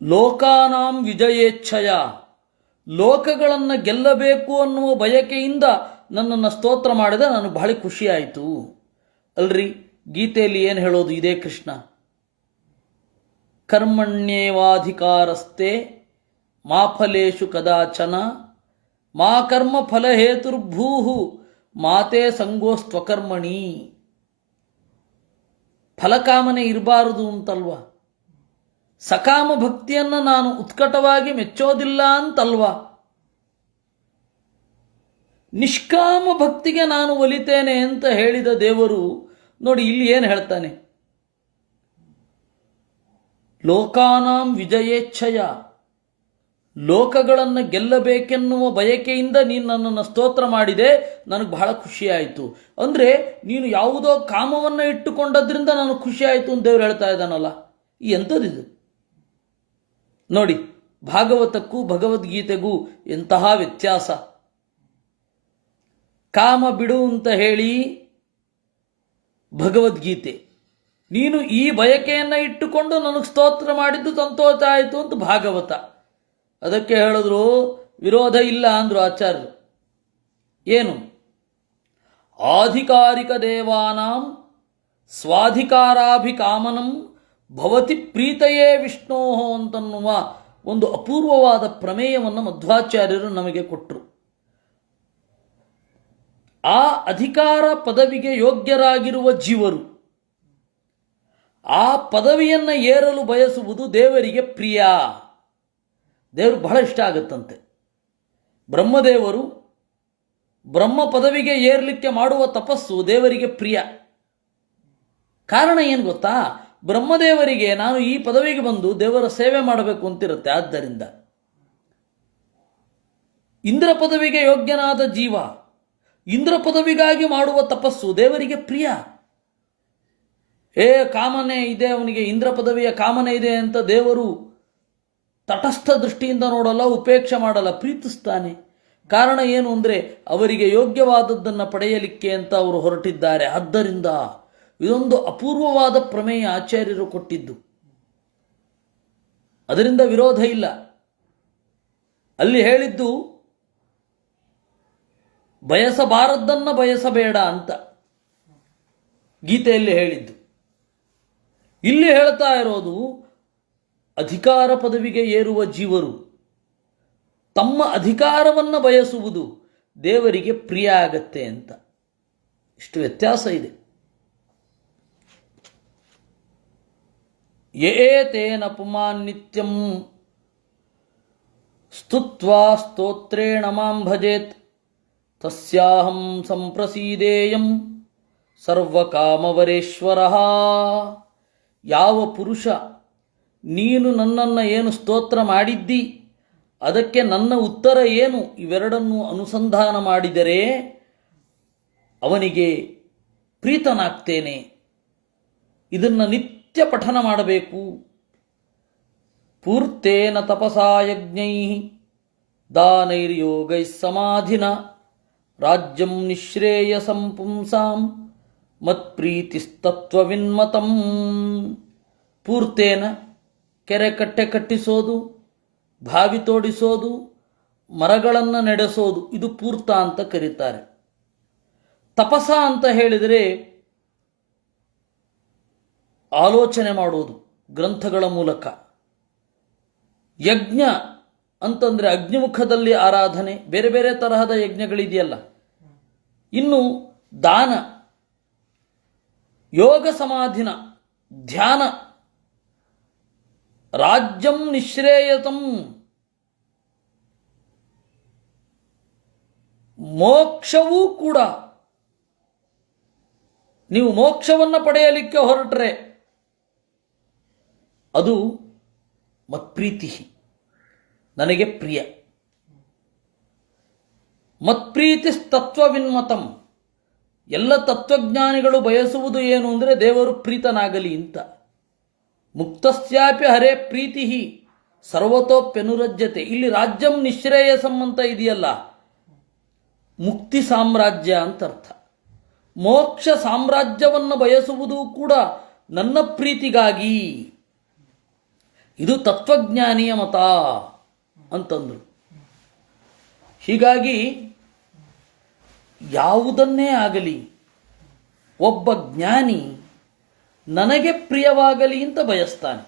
ಲೋಕಾನಾಂ ವಿಜಯೇಚ್ಛಯ, ಲೋಕಗಳನ್ನು ಗೆಲ್ಲಬೇಕು ಅನ್ನುವ ಬಯಕೆಯಿಂದ ನನ್ನನ್ನು ಸ್ತೋತ್ರ ಮಾಡಿದ ನನಗೆ ಬಹಳ ಖುಷಿಯಾಯಿತು. ಅಲ್ರಿ, ಗೀತೆಯಲ್ಲಿ ಏನು ಹೇಳೋದು ಇದೇ ಕೃಷ್ಣ. ಕರ್ಮಣ್ಯೇವಾಧಿಕಾರಸ್ತೆ ಮಾ ಫಲೇಶು ಕದಾಚನ ಮಾ ಕರ್ಮ ಫಲಹೇತುರ್ಭೂಹು ಮಾತೆ ಸಂಗೋಸ್ತ್ವಕರ್ಮಣಿ. ಫಲಕಾಮನೆ ಇರಬಾರದು ಅಂತಲ್ವಾ? ಸಕಾಮ ಭಕ್ತಿಯನ್ನು ನಾನು ಉತ್ಕಟವಾಗಿ ಮೆಚ್ಚೋದಿಲ್ಲ ಅಂತಲ್ವಾ? ನಿಷ್ಕಾಮ ಭಕ್ತಿಗೆ ನಾನು ಒಲಿತೇನೆ ಅಂತ ಹೇಳಿದ ದೇವರು ನೋಡಿ ಇಲ್ಲಿ ಏನು ಹೇಳ್ತಾನೆ. ಲೋಕಾನಾಂ ವಿಜಯೇಚ್ಛಯ, ಲೋಕಗಳನ್ನು ಗೆಲ್ಲಬೇಕೆನ್ನುವ ಬಯಕೆಯಿಂದ ನೀನು ನನ್ನನ್ನು ಸ್ತೋತ್ರ ಮಾಡಿದೆ, ನನಗೆ ಬಹಳ ಖುಷಿಯಾಯಿತು. ಅಂದರೆ ನೀನು ಯಾವುದೋ ಕಾಮವನ್ನು ಇಟ್ಟುಕೊಂಡದ್ರಿಂದ ನನಗೆ ಖುಷಿಯಾಯಿತು ಅಂತ ದೇವರು ಹೇಳ್ತಾ ಇದ್ದಾನಲ್ಲ, ಈ ಎಂಥದ್ದಿದು ನೋಡಿ. ಭಾಗವತಕ್ಕೂ ಭಗವದ್ಗೀತೆಗೂ ಎಂತಹ ವ್ಯತ್ಯಾಸ. ಕಾಮ ಬಿಡು ಅಂತ ಹೇಳಿ ಭಗವದ್ಗೀತೆ, ನೀನು ಈ ಬಯಕೆಯನ್ನು ಇಟ್ಟುಕೊಂಡು ನನಗೆ ಸ್ತೋತ್ರ ಮಾಡಿದ್ದು ಸಂತೋಷ ಆಯಿತು ಅಂತ ಭಾಗವತ. ಅದಕ್ಕೆ ಹೇಳಿದ್ರು ವಿರೋಧ ಇಲ್ಲ ಅಂದರು ಆಚಾರ್ಯರು. ಏನು? ಆಧಿಕಾರಿಕ ದೇವಾನಾಂ ಸ್ವಾಧಿಕಾರಾಭಿಕಾಮನಂ ಭವತಿ ಪ್ರೀತಯೇ ವಿಷ್ಣೋಃ ಅಂತನ್ನುವ ಒಂದು ಅಪೂರ್ವವಾದ ಪ್ರಮೇಯವನ್ನು ಮಧ್ವಾಚಾರ್ಯರು ನಮಗೆ ಕೊಟ್ಟರು. ಆ ಅಧಿಕಾರ ಪದವಿಗೆ ಯೋಗ್ಯರಾಗಿರುವ ಜೀವರು ಆ ಪದವಿಯನ್ನು ಏರಲು ಬಯಸುವುದು ದೇವರಿಗೆ ಪ್ರಿಯ. ದೇವರು ಬಹಳ ಇಷ್ಟ ಆಗುತ್ತಂತೆ. ಬ್ರಹ್ಮದೇವರು ಬ್ರಹ್ಮ ಪದವಿಗೆ ಏರ್ಲಿಕ್ಕೆ ಮಾಡುವ ತಪಸ್ಸು ದೇವರಿಗೆ ಪ್ರಿಯ. ಕಾರಣ ಏನು ಗೊತ್ತಾ? ಬ್ರಹ್ಮದೇವರಿಗೆ ನಾನು ಈ ಪದವಿಗೆ ಬಂದು ದೇವರ ಸೇವೆ ಮಾಡಬೇಕು ಅಂತಿರುತ್ತೆ. ಆದ್ದರಿಂದ ಇಂದ್ರ ಪದವಿಗೆ ಯೋಗ್ಯನಾದ ಜೀವ ಇಂದ್ರ ಪದವಿಗಾಗಿ ಮಾಡುವ ತಪಸ್ಸು ದೇವರಿಗೆ ಪ್ರಿಯ. ಕಾಮನೆ ಇದೆ ಅವನಿಗೆ, ಇಂದ್ರ ಪದವಿಯ ಕಾಮನೆ ಇದೆ ಅಂತ ದೇವರು ತಟಸ್ಥ ದೃಷ್ಟಿಯಿಂದ ನೋಡಲ್ಲ, ಉಪೇಕ್ಷೆ ಮಾಡಲ್ಲ, ಪ್ರೀತಿಸ್ತಾನೆ. ಕಾರಣ ಏನು ಅಂದರೆ ಅವರಿಗೆ ಯೋಗ್ಯವಾದದ್ದನ್ನು ಪಡೆಯಲಿಕ್ಕೆ ಅಂತ ಅವರು ಹೊರಟಿದ್ದಾರೆ. ಆದ್ದರಿಂದ ಇದೊಂದು ಅಪೂರ್ವವಾದ ಪ್ರಮೇಯ ಆಚಾರ್ಯರು ಕೊಟ್ಟಿದ್ದು. ಅದರಿಂದ ವಿರೋಧ ಇಲ್ಲ. ಅಲ್ಲಿ ಹೇಳಿದ್ದು ಬಯಸಬಾರದ್ದನ್ನು ಬಯಸಬೇಡ ಅಂತ ಗೀತೆಯಲ್ಲಿ ಹೇಳಿದ್ದು. ಇಲ್ಲಿ ಹೇಳ್ತಾ ಇರೋದು ಅಧಿಕಾರ ಪದವಿಗೆ ಏರುವ ಜೀವರು ತಮ್ಮ ಅಧಿಕಾರವನ್ನು ಬಯಸುವುದು ದೇವರಿಗೆ ಪ್ರಿಯ ಆಗತ್ತೆ ಅಂತ. ಇಷ್ಟು ವ್ಯತ್ಯಾಸ ಇದೆ. ಯೇತೇನ ಪುಮಾನ್ ನಿತ್ಯಂ ಸ್ತುತ್ವಾ ಸ್ತೋತ್ರೇಣ ಮಾಂ ಭಜೇತ್ ತಸ್ಯಾಹಂ ಸಂಪ್ರಸೀದೇಯಂ ಸರ್ವಕಾಮವರೇಶ್ವರಃ. ಯಾವ ಪುರುಷ ನೀನು ನನ್ನನ್ನು ಏನು ಸ್ತೋತ್ರ ಮಾಡಿದ್ದಿ, ಅದಕ್ಕೆ ನನ್ನ ಉತ್ತರ ಏನು, ಇವೆರಡನ್ನೂ ಅನುಸಂಧಾನ ಮಾಡಿದರೆ ಅವನಿಗೆ ಪ್ರೀತನಾಗ್ತೇನೆ. ಇದನ್ನು ನಿತ್ಯ ಪಠನ ಮಾಡಬೇಕು. ಪೂರ್ತೇನ ತಪಸಾ ಯಜ್ಞೈಃ ದಾನೈರ್ಯೋಗೈಃ ಸಮಾಧಿನ ರಾಜ್ಯಂ ನಿಶ್ರೇಯಸಂ ಪುಂಸಾಂ ಮತ್ಪ್ರೀತಿಸ್ತತ್ವವಿನ್ಮತಂ. ಪೂರ್ತೇನ ಕೆರೆ ಕಟ್ಟೆ ಕಟ್ಟಿಸೋದು, ಬಾವಿ ತೋಡಿಸೋದು, ಮರಗಳನ್ನು ನಡೆಸೋದು, ಇದು ಪೂರ್ತ ಅಂತ ಕರೀತಾರೆ. ತಪಸ ಅಂತ ಹೇಳಿದರೆ ಆಲೋಚನೆ ಮಾಡೋದು ಗ್ರಂಥಗಳ ಮೂಲಕ. ಯಜ್ಞ ಅಂತಂದರೆ ಅಗ್ನಿಮುಖದಲ್ಲಿ ಆರಾಧನೆ, ಬೇರೆ ಬೇರೆ ತರಹದ ಯಜ್ಞಗಳಿದೆಯಲ್ಲ. ಇನ್ನು ದಾನ, ಯೋಗ ಸಮಾಧಿನ ಧ್ಯಾನ, ರಾಜ್ಯಂ ನಿಶ್ರೇಯಸಂ ಮೋಕ್ಷವೂ ಕೂಡ ನೀವು ಮೋಕ್ಷವನ್ನು ಪಡೆಯಲಿಕ್ಕೆ ಹೊರಟ್ರೆ ಅದು ಮತ್ಪ್ರೀತಿ, ನನಗೆ ಪ್ರಿಯ. ಮತ್ಪ್ರೀತಿ ತತ್ವವಿನ್ಮತಂ, ಎಲ್ಲ ತತ್ವಜ್ಞಾನಿಗಳು ಬಯಸುವುದು ಏನು ಅಂದರೆ ದೇವರು ಪ್ರೀತನಾಗಲಿ ಅಂತ. ಮುಕ್ತಸ್ಯಾಪಿ ಹರೇ ಪ್ರೀತಿ ಸರ್ವತೋಪ್ಯನುರಜ್ಯತೆ. ಇಲ್ಲಿ ರಾಜ್ಯಂ ನಿಶ್ರೇಯಸಂ ಅಂತ ಇದೆಯಲ್ಲ, ಮುಕ್ತಿ ಸಾಮ್ರಾಜ್ಯ ಅಂತ ಅರ್ಥ. ಮೋಕ್ಷ ಸಾಮ್ರಾಜ್ಯವನ್ನು ಬಯಸುವುದು ಕೂಡ ನನ್ನ ಪ್ರೀತಿಗಾಗಿ. ಇದು ತತ್ವಜ್ಞಾನಿಯ ಮತ ಅಂತಂದರು. ಹೀಗಾಗಿ ಯಾವುದನ್ನೇ ಆಗಲಿ ಒಬ್ಬ ಜ್ಞಾನಿ ನನಗೆ ಪ್ರಿಯವಾಗಲಿ ಅಂತ ಬಯಸ್ತಾನೆ,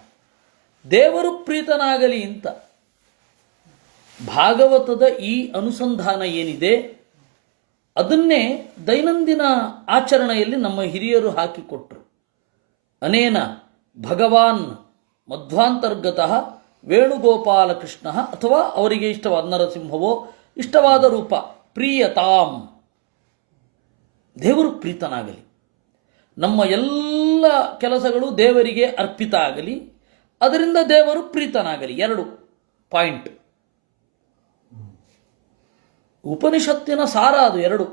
ದೇವರು ಪ್ರೀತನಾಗಲಿ ಅಂತ. ಭಾಗವತದ ಈ ಅನುಸಂಧಾನ ಏನಿದೆ ಅದನ್ನೇ ದೈನಂದಿನ ಆಚರಣೆಯಲ್ಲಿ ನಮ್ಮ ಹಿರಿಯರು ಹಾಕಿಕೊಟ್ರು. ಅನೇನ ಭಗವಾನ್ ಮಧ್ವಾಂತರ್ಗತಃ ವೇಣುಗೋಪಾಲಕೃಷ್ಣ, ಅಥವಾ ಅವರಿಗೆ ಇಷ್ಟವಾದ ನರಸಿಂಹವೋ ಇಷ್ಟವಾದ ರೂಪ ಪ್ರಿಯತಾಂ, ದೇವರು ಪ್ರೀತನಾಗಲಿ, ನಮ್ಮ ಎಲ್ಲ ಕೆಲಸಗಳು ದೇವರಿಗೆ ಅರ್ಪಿತ ಆಗಲಿ, ಅದರಿಂದ ದೇವರು ಪ್ರೀತನಾಗಲಿ. 2 ಪಾಯಿಂಟ್. ಉಪನಿಷತ್ತಿನ ಸಾರ ಅದು 2.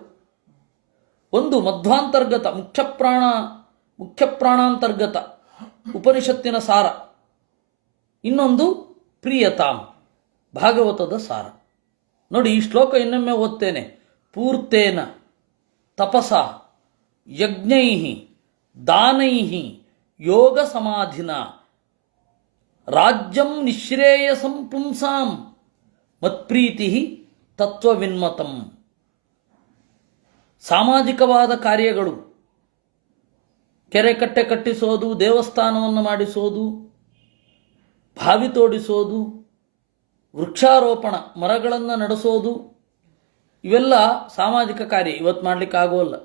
ಒಂದು ಮಧ್ವಾಂತರ್ಗತ, ಮುಖ್ಯ ಪ್ರಾಣಾಂತರ್ಗತ ಉಪನಿಷತ್ತಿನ ಸಾರ. ಇನ್ನೊಂದು ಪ್ರಿಯತಾಂ, ಭಾಗವತದ ಸಾರ. ನೋಡಿ, ಈ ಶ್ಲೋಕ ಇನ್ನೊಮ್ಮೆ ಓದ್ತೇನೆ. ಪೂರ್ತೇನ ತಪಸ ಯಜ್ಞೈ ದಾನೈ ಯೋಗ ಸಮಾಧಿನ ರಾಜ್ಯಂ ನಿಶ್ರೇಯಸಂ ಪುಂಸಾಂ ಮತ್ಪ್ರೀತಿ ತತ್ವವಿನ್ಮತಂ. ಸಾಮಾಜಿಕವಾದ ಕಾರ್ಯಗಳು, ಕೆರೆ ಕಟ್ಟೆ ಕಟ್ಟಿಸೋದು, ದೇವಸ್ಥಾನವನ್ನು ಮಾಡಿಸೋದು, ಬಾವಿ ತೋಡಿಸೋದು, ವೃಕ್ಷಾರೋಪಣ ಮರಗಳನ್ನು ನಡೆಸೋದು, ಇವೆಲ್ಲ ಸಾಮಾಜಿಕ ಕಾರ್ಯ. ಇವತ್ತು ಮಾಡಲಿಕ್ಕೆ ಆಗೋಲ್ಲ.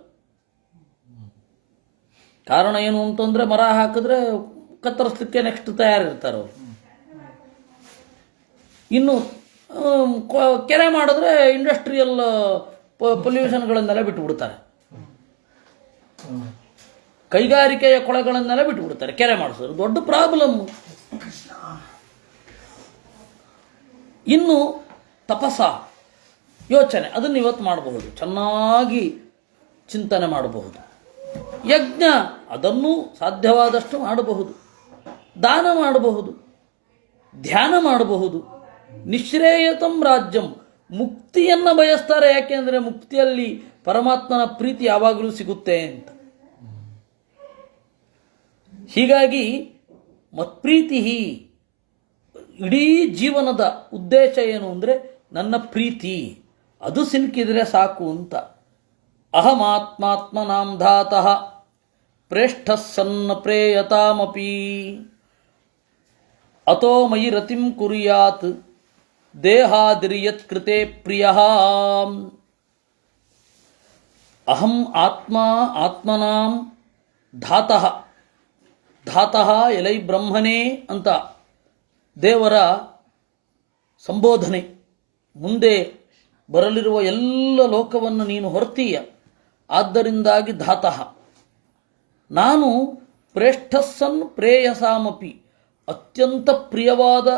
ಕಾರಣ ಏನು ಅಂತಂದರೆ, ಮರ ಹಾಕಿದ್ರೆ ಕತ್ತರಿಸಲಿಕ್ಕೆ ನೆಕ್ಸ್ಟ್ ತಯಾರಿರ್ತಾರೆ ಅವರು. ಇನ್ನು ಕೆರೆ ಮಾಡಿದ್ರೆ ಇಂಡಸ್ಟ್ರಿಯಲ್ ಪೊಲ್ಯೂಷನ್ಗಳನ್ನೆಲ್ಲ ಬಿಟ್ಟುಬಿಡ್ತಾರೆ, ಕೈಗಾರಿಕೆಯ ಕೊಳೆಗಳನ್ನೆಲ್ಲ ಬಿಟ್ಟುಬಿಡ್ತಾರೆ. ಕೆರೆ ಮಾಡಿಸೋದು ದೊಡ್ಡ ಪ್ರಾಬ್ಲಮ್. ಇನ್ನು ತಪಸ್ಸ ಯೋಚನೆ, ಅದನ್ನು ಇವತ್ತು ಮಾಡಬಹುದು, ಚೆನ್ನಾಗಿ ಚಿಂತನೆ ಮಾಡಬಹುದು. ಯಜ್ಞ, ಅದನ್ನು ಸಾಧ್ಯವಾದಷ್ಟು ಮಾಡಬಹುದು. ದಾನ ಮಾಡಬಹುದು, ಧ್ಯಾನ ಮಾಡಬಹುದು. ನಿಶ್ರೇಯತಂ ರಾಜ್ಯಂ, ಮುಕ್ತಿಯನ್ನು ಬಯಸ್ತಾರೆ. ಯಾಕೆಂದರೆ ಮುಕ್ತಿಯಲ್ಲಿ ಪರಮಾತ್ಮನ ಪ್ರೀತಿ ಯಾವಾಗಲೂ ಸಿಗುತ್ತೆ ಅಂತ. ಹೀಗಾಗಿ ಮತ್ಪ್ರೀತಿ, ಇಡೀ ಜೀವನದ ಉದ್ದೇಶ ಏನು ಅಂದರೆ ನನ್ನ ಪ್ರೀತಿ, ಅದು ಸಿಲುಕಿದರೆ ಸಾಕು ಅಂತ. ಅಹಮಾತ್ಮಾತ್ಮನಾಂ ಧಾತಃ ಪ್ರೇಷ್ಠ ಸನ್ನ ಪ್ರೇಯತಾಮಪಿ ಅತೋ ಮಯಿ ರತಿಂ ಕುರ್ಯಾತ್ ದೇಹಾದಿರ್ಯತ್ ಕೃತೆ ಪ್ರಿಯ. ಅಹಂ ಆತ್ಮನಾಂ ಧಾತಃ, ಧಾತಃ ಎಲೈ ಬ್ರಹ್ಮನೇ ಅಂತ ದೇವರ ಸಂಬೋಧನೆ. ಮುಂದೆ ಬರಲಿರುವ ಎಲ್ಲ ಲೋಕವನ್ನು ನೀನು ಹೊರ್ತೀಯ, ಆದ್ದರಿಂದಾಗಿ ಧಾತಃ. ನಾನು ಪ್ರೇಷ್ಠಸ್ಸನ್ ಪ್ರೇಯಸಾಮಪಿ, ಅತ್ಯಂತ ಪ್ರಿಯವಾದ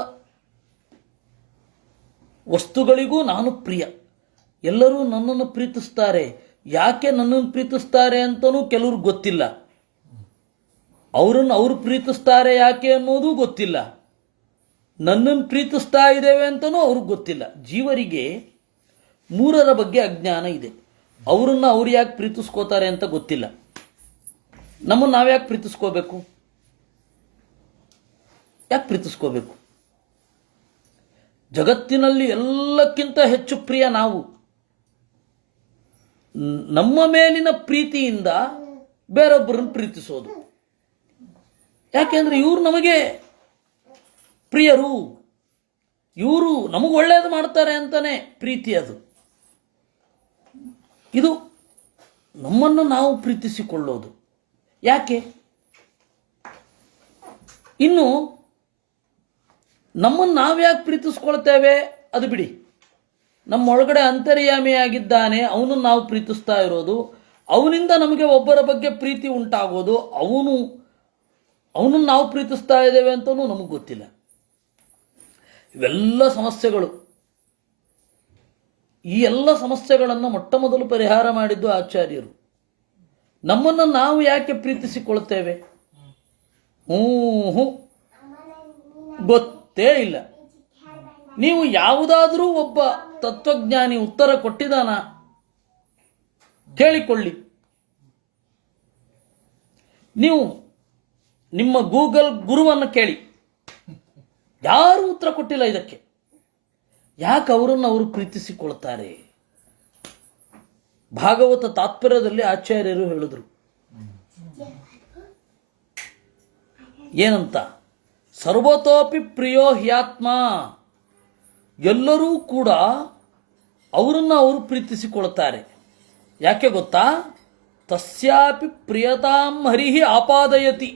ವಸ್ತುಗಳಿಗೂ ನಾನು ಪ್ರಿಯ. ಎಲ್ಲರೂ ನನ್ನನ್ನು ಪ್ರೀತಿಸ್ತಾರೆ. ಯಾಕೆ ನನ್ನನ್ನು ಪ್ರೀತಿಸ್ತಾರೆ ಅಂತಲೂ ಕೆಲವ್ರಿಗೆ ಗೊತ್ತಿಲ್ಲ. ಅವರು ಪ್ರೀತಿಸ್ತಾರೆ ಯಾಕೆ ಅನ್ನೋದು ಗೊತ್ತಿಲ್ಲ. ನನ್ನನ್ನು ಪ್ರೀತಿಸ್ತಾ ಇದ್ದೇವೆ ಅಂತಲೂ ಅವ್ರಿಗೆ ಗೊತ್ತಿಲ್ಲ. ಜೀವರಿಗೆ 3ರ ಬಗ್ಗೆ ಅಜ್ಞಾನ ಇದೆ. ಅವರನ್ನು ಅವ್ರು ಯಾಕೆ ಪ್ರೀತಿಸ್ಕೋತಾರೆ ಅಂತ ಗೊತ್ತಿಲ್ಲ. ನಮ್ಮನ್ನು ನಾವ್ಯಾಕೆ ಪ್ರೀತಿಸ್ಕೋಬೇಕು? ಯಾಕೆ ಪ್ರೀತಿಸ್ಕೋಬೇಕು? ಜಗತ್ತಿನಲ್ಲಿ ಎಲ್ಲಕ್ಕಿಂತ ಹೆಚ್ಚು ಪ್ರಿಯ ನಾವು. ನಮ್ಮ ಮೇಲಿನ ಪ್ರೀತಿಯಿಂದ ಬೇರೊಬ್ಬರನ್ನು ಪ್ರೀತಿಸೋದು. ಯಾಕೆಂದ್ರೆ ಇವರು ನಮಗೆ ಪ್ರಿಯರು, ಇವರು ನಮಗೆ ಒಳ್ಳೆಯದು ಮಾಡ್ತಾರೆ ಅಂತಾನೆ ಪ್ರೀತಿ. ಅದು ಇದು ನಮ್ಮನ್ನು ನಾವು ಪ್ರೀತಿಸಿಕೊಳ್ಳೋದು. ಯಾಕೆ? ಇನ್ನು ನಮ್ಮನ್ನು ನಾವ್ಯಾಕೆ ಪ್ರೀತಿಸ್ಕೊಳ್ತೇವೆ ಅದು ಬಿಡಿ. ನಮ್ಮೊಳಗಡೆ ಅಂತರ್ಯಾಮಿಯಾಗಿದ್ದಾನೆ, ಅವನನ್ನು ನಾವು ಪ್ರೀತಿಸ್ತಾ ಇರೋದು, ಅವನಿಂದ ನಮಗೆ ಒಬ್ಬರ ಬಗ್ಗೆ ಪ್ರೀತಿ ಉಂಟಾಗೋದು, ಅವನನ್ನು ನಾವು ಪ್ರೀತಿಸ್ತಾ ಇದ್ದೇವೆ ಅಂತಲೂ ನಮಗೆ ಗೊತ್ತಿಲ್ಲ. ಇವೆಲ್ಲ ಸಮಸ್ಯೆಗಳು. ಈ ಎಲ್ಲ ಸಮಸ್ಯೆಗಳನ್ನು ಮೊಟ್ಟ ಮೊದಲು ಪರಿಹಾರ ಮಾಡಿದ್ದು ಆಚಾರ್ಯರು. ನಮ್ಮನ್ನು ನಾವು ಯಾಕೆ ಪ್ರೀತಿಸಿಕೊಳ್ತೇವೆ? ಗೊತ್ತೇ ಇಲ್ಲ. ನೀವು ಯಾವುದಾದರೂ ಒಬ್ಬ ತತ್ವಜ್ಞಾನಿ ಉತ್ತರ ಕೊಟ್ಟಿದ್ದಾನ? ಕೇಳಿಕೊಳ್ಳಿ. ನೀವು ನಿಮ್ಮ ಗೂಗಲ್ ಗುರುವನ್ನು ಕೇಳಿ, ಯಾರೂ ಉತ್ತರ ಕೊಟ್ಟಿಲ್ಲ ಇದಕ್ಕೆ. ಯಾಕೆ ಅವರನ್ನು ಅವರು ಪ್ರೀತಿಸಿಕೊಳ್ತಾರೆ? ಭಾಗವತ ತಾತ್ಪರ್ಯದಲ್ಲಿ ಆಚಾರ್ಯರು ಹೇಳಿದ್ರು ಏನಂತ? ಸರ್ವತೋಪಿ ಪ್ರಿಯೋ ಹ್ಯಾತ್ಮ. ಎಲ್ಲರೂ ಕೂಡ ಅವರನ್ನು ಅವರು ಪ್ರೀತಿಸಿಕೊಳ್ತಾರೆ. ಯಾಕೆ ಗೊತ್ತಾ? ತಸ್ಯಾಪಿ ಪ್ರಿಯತಾಂ ಹರಿಹಿ ಆಪಾದಯತಿ.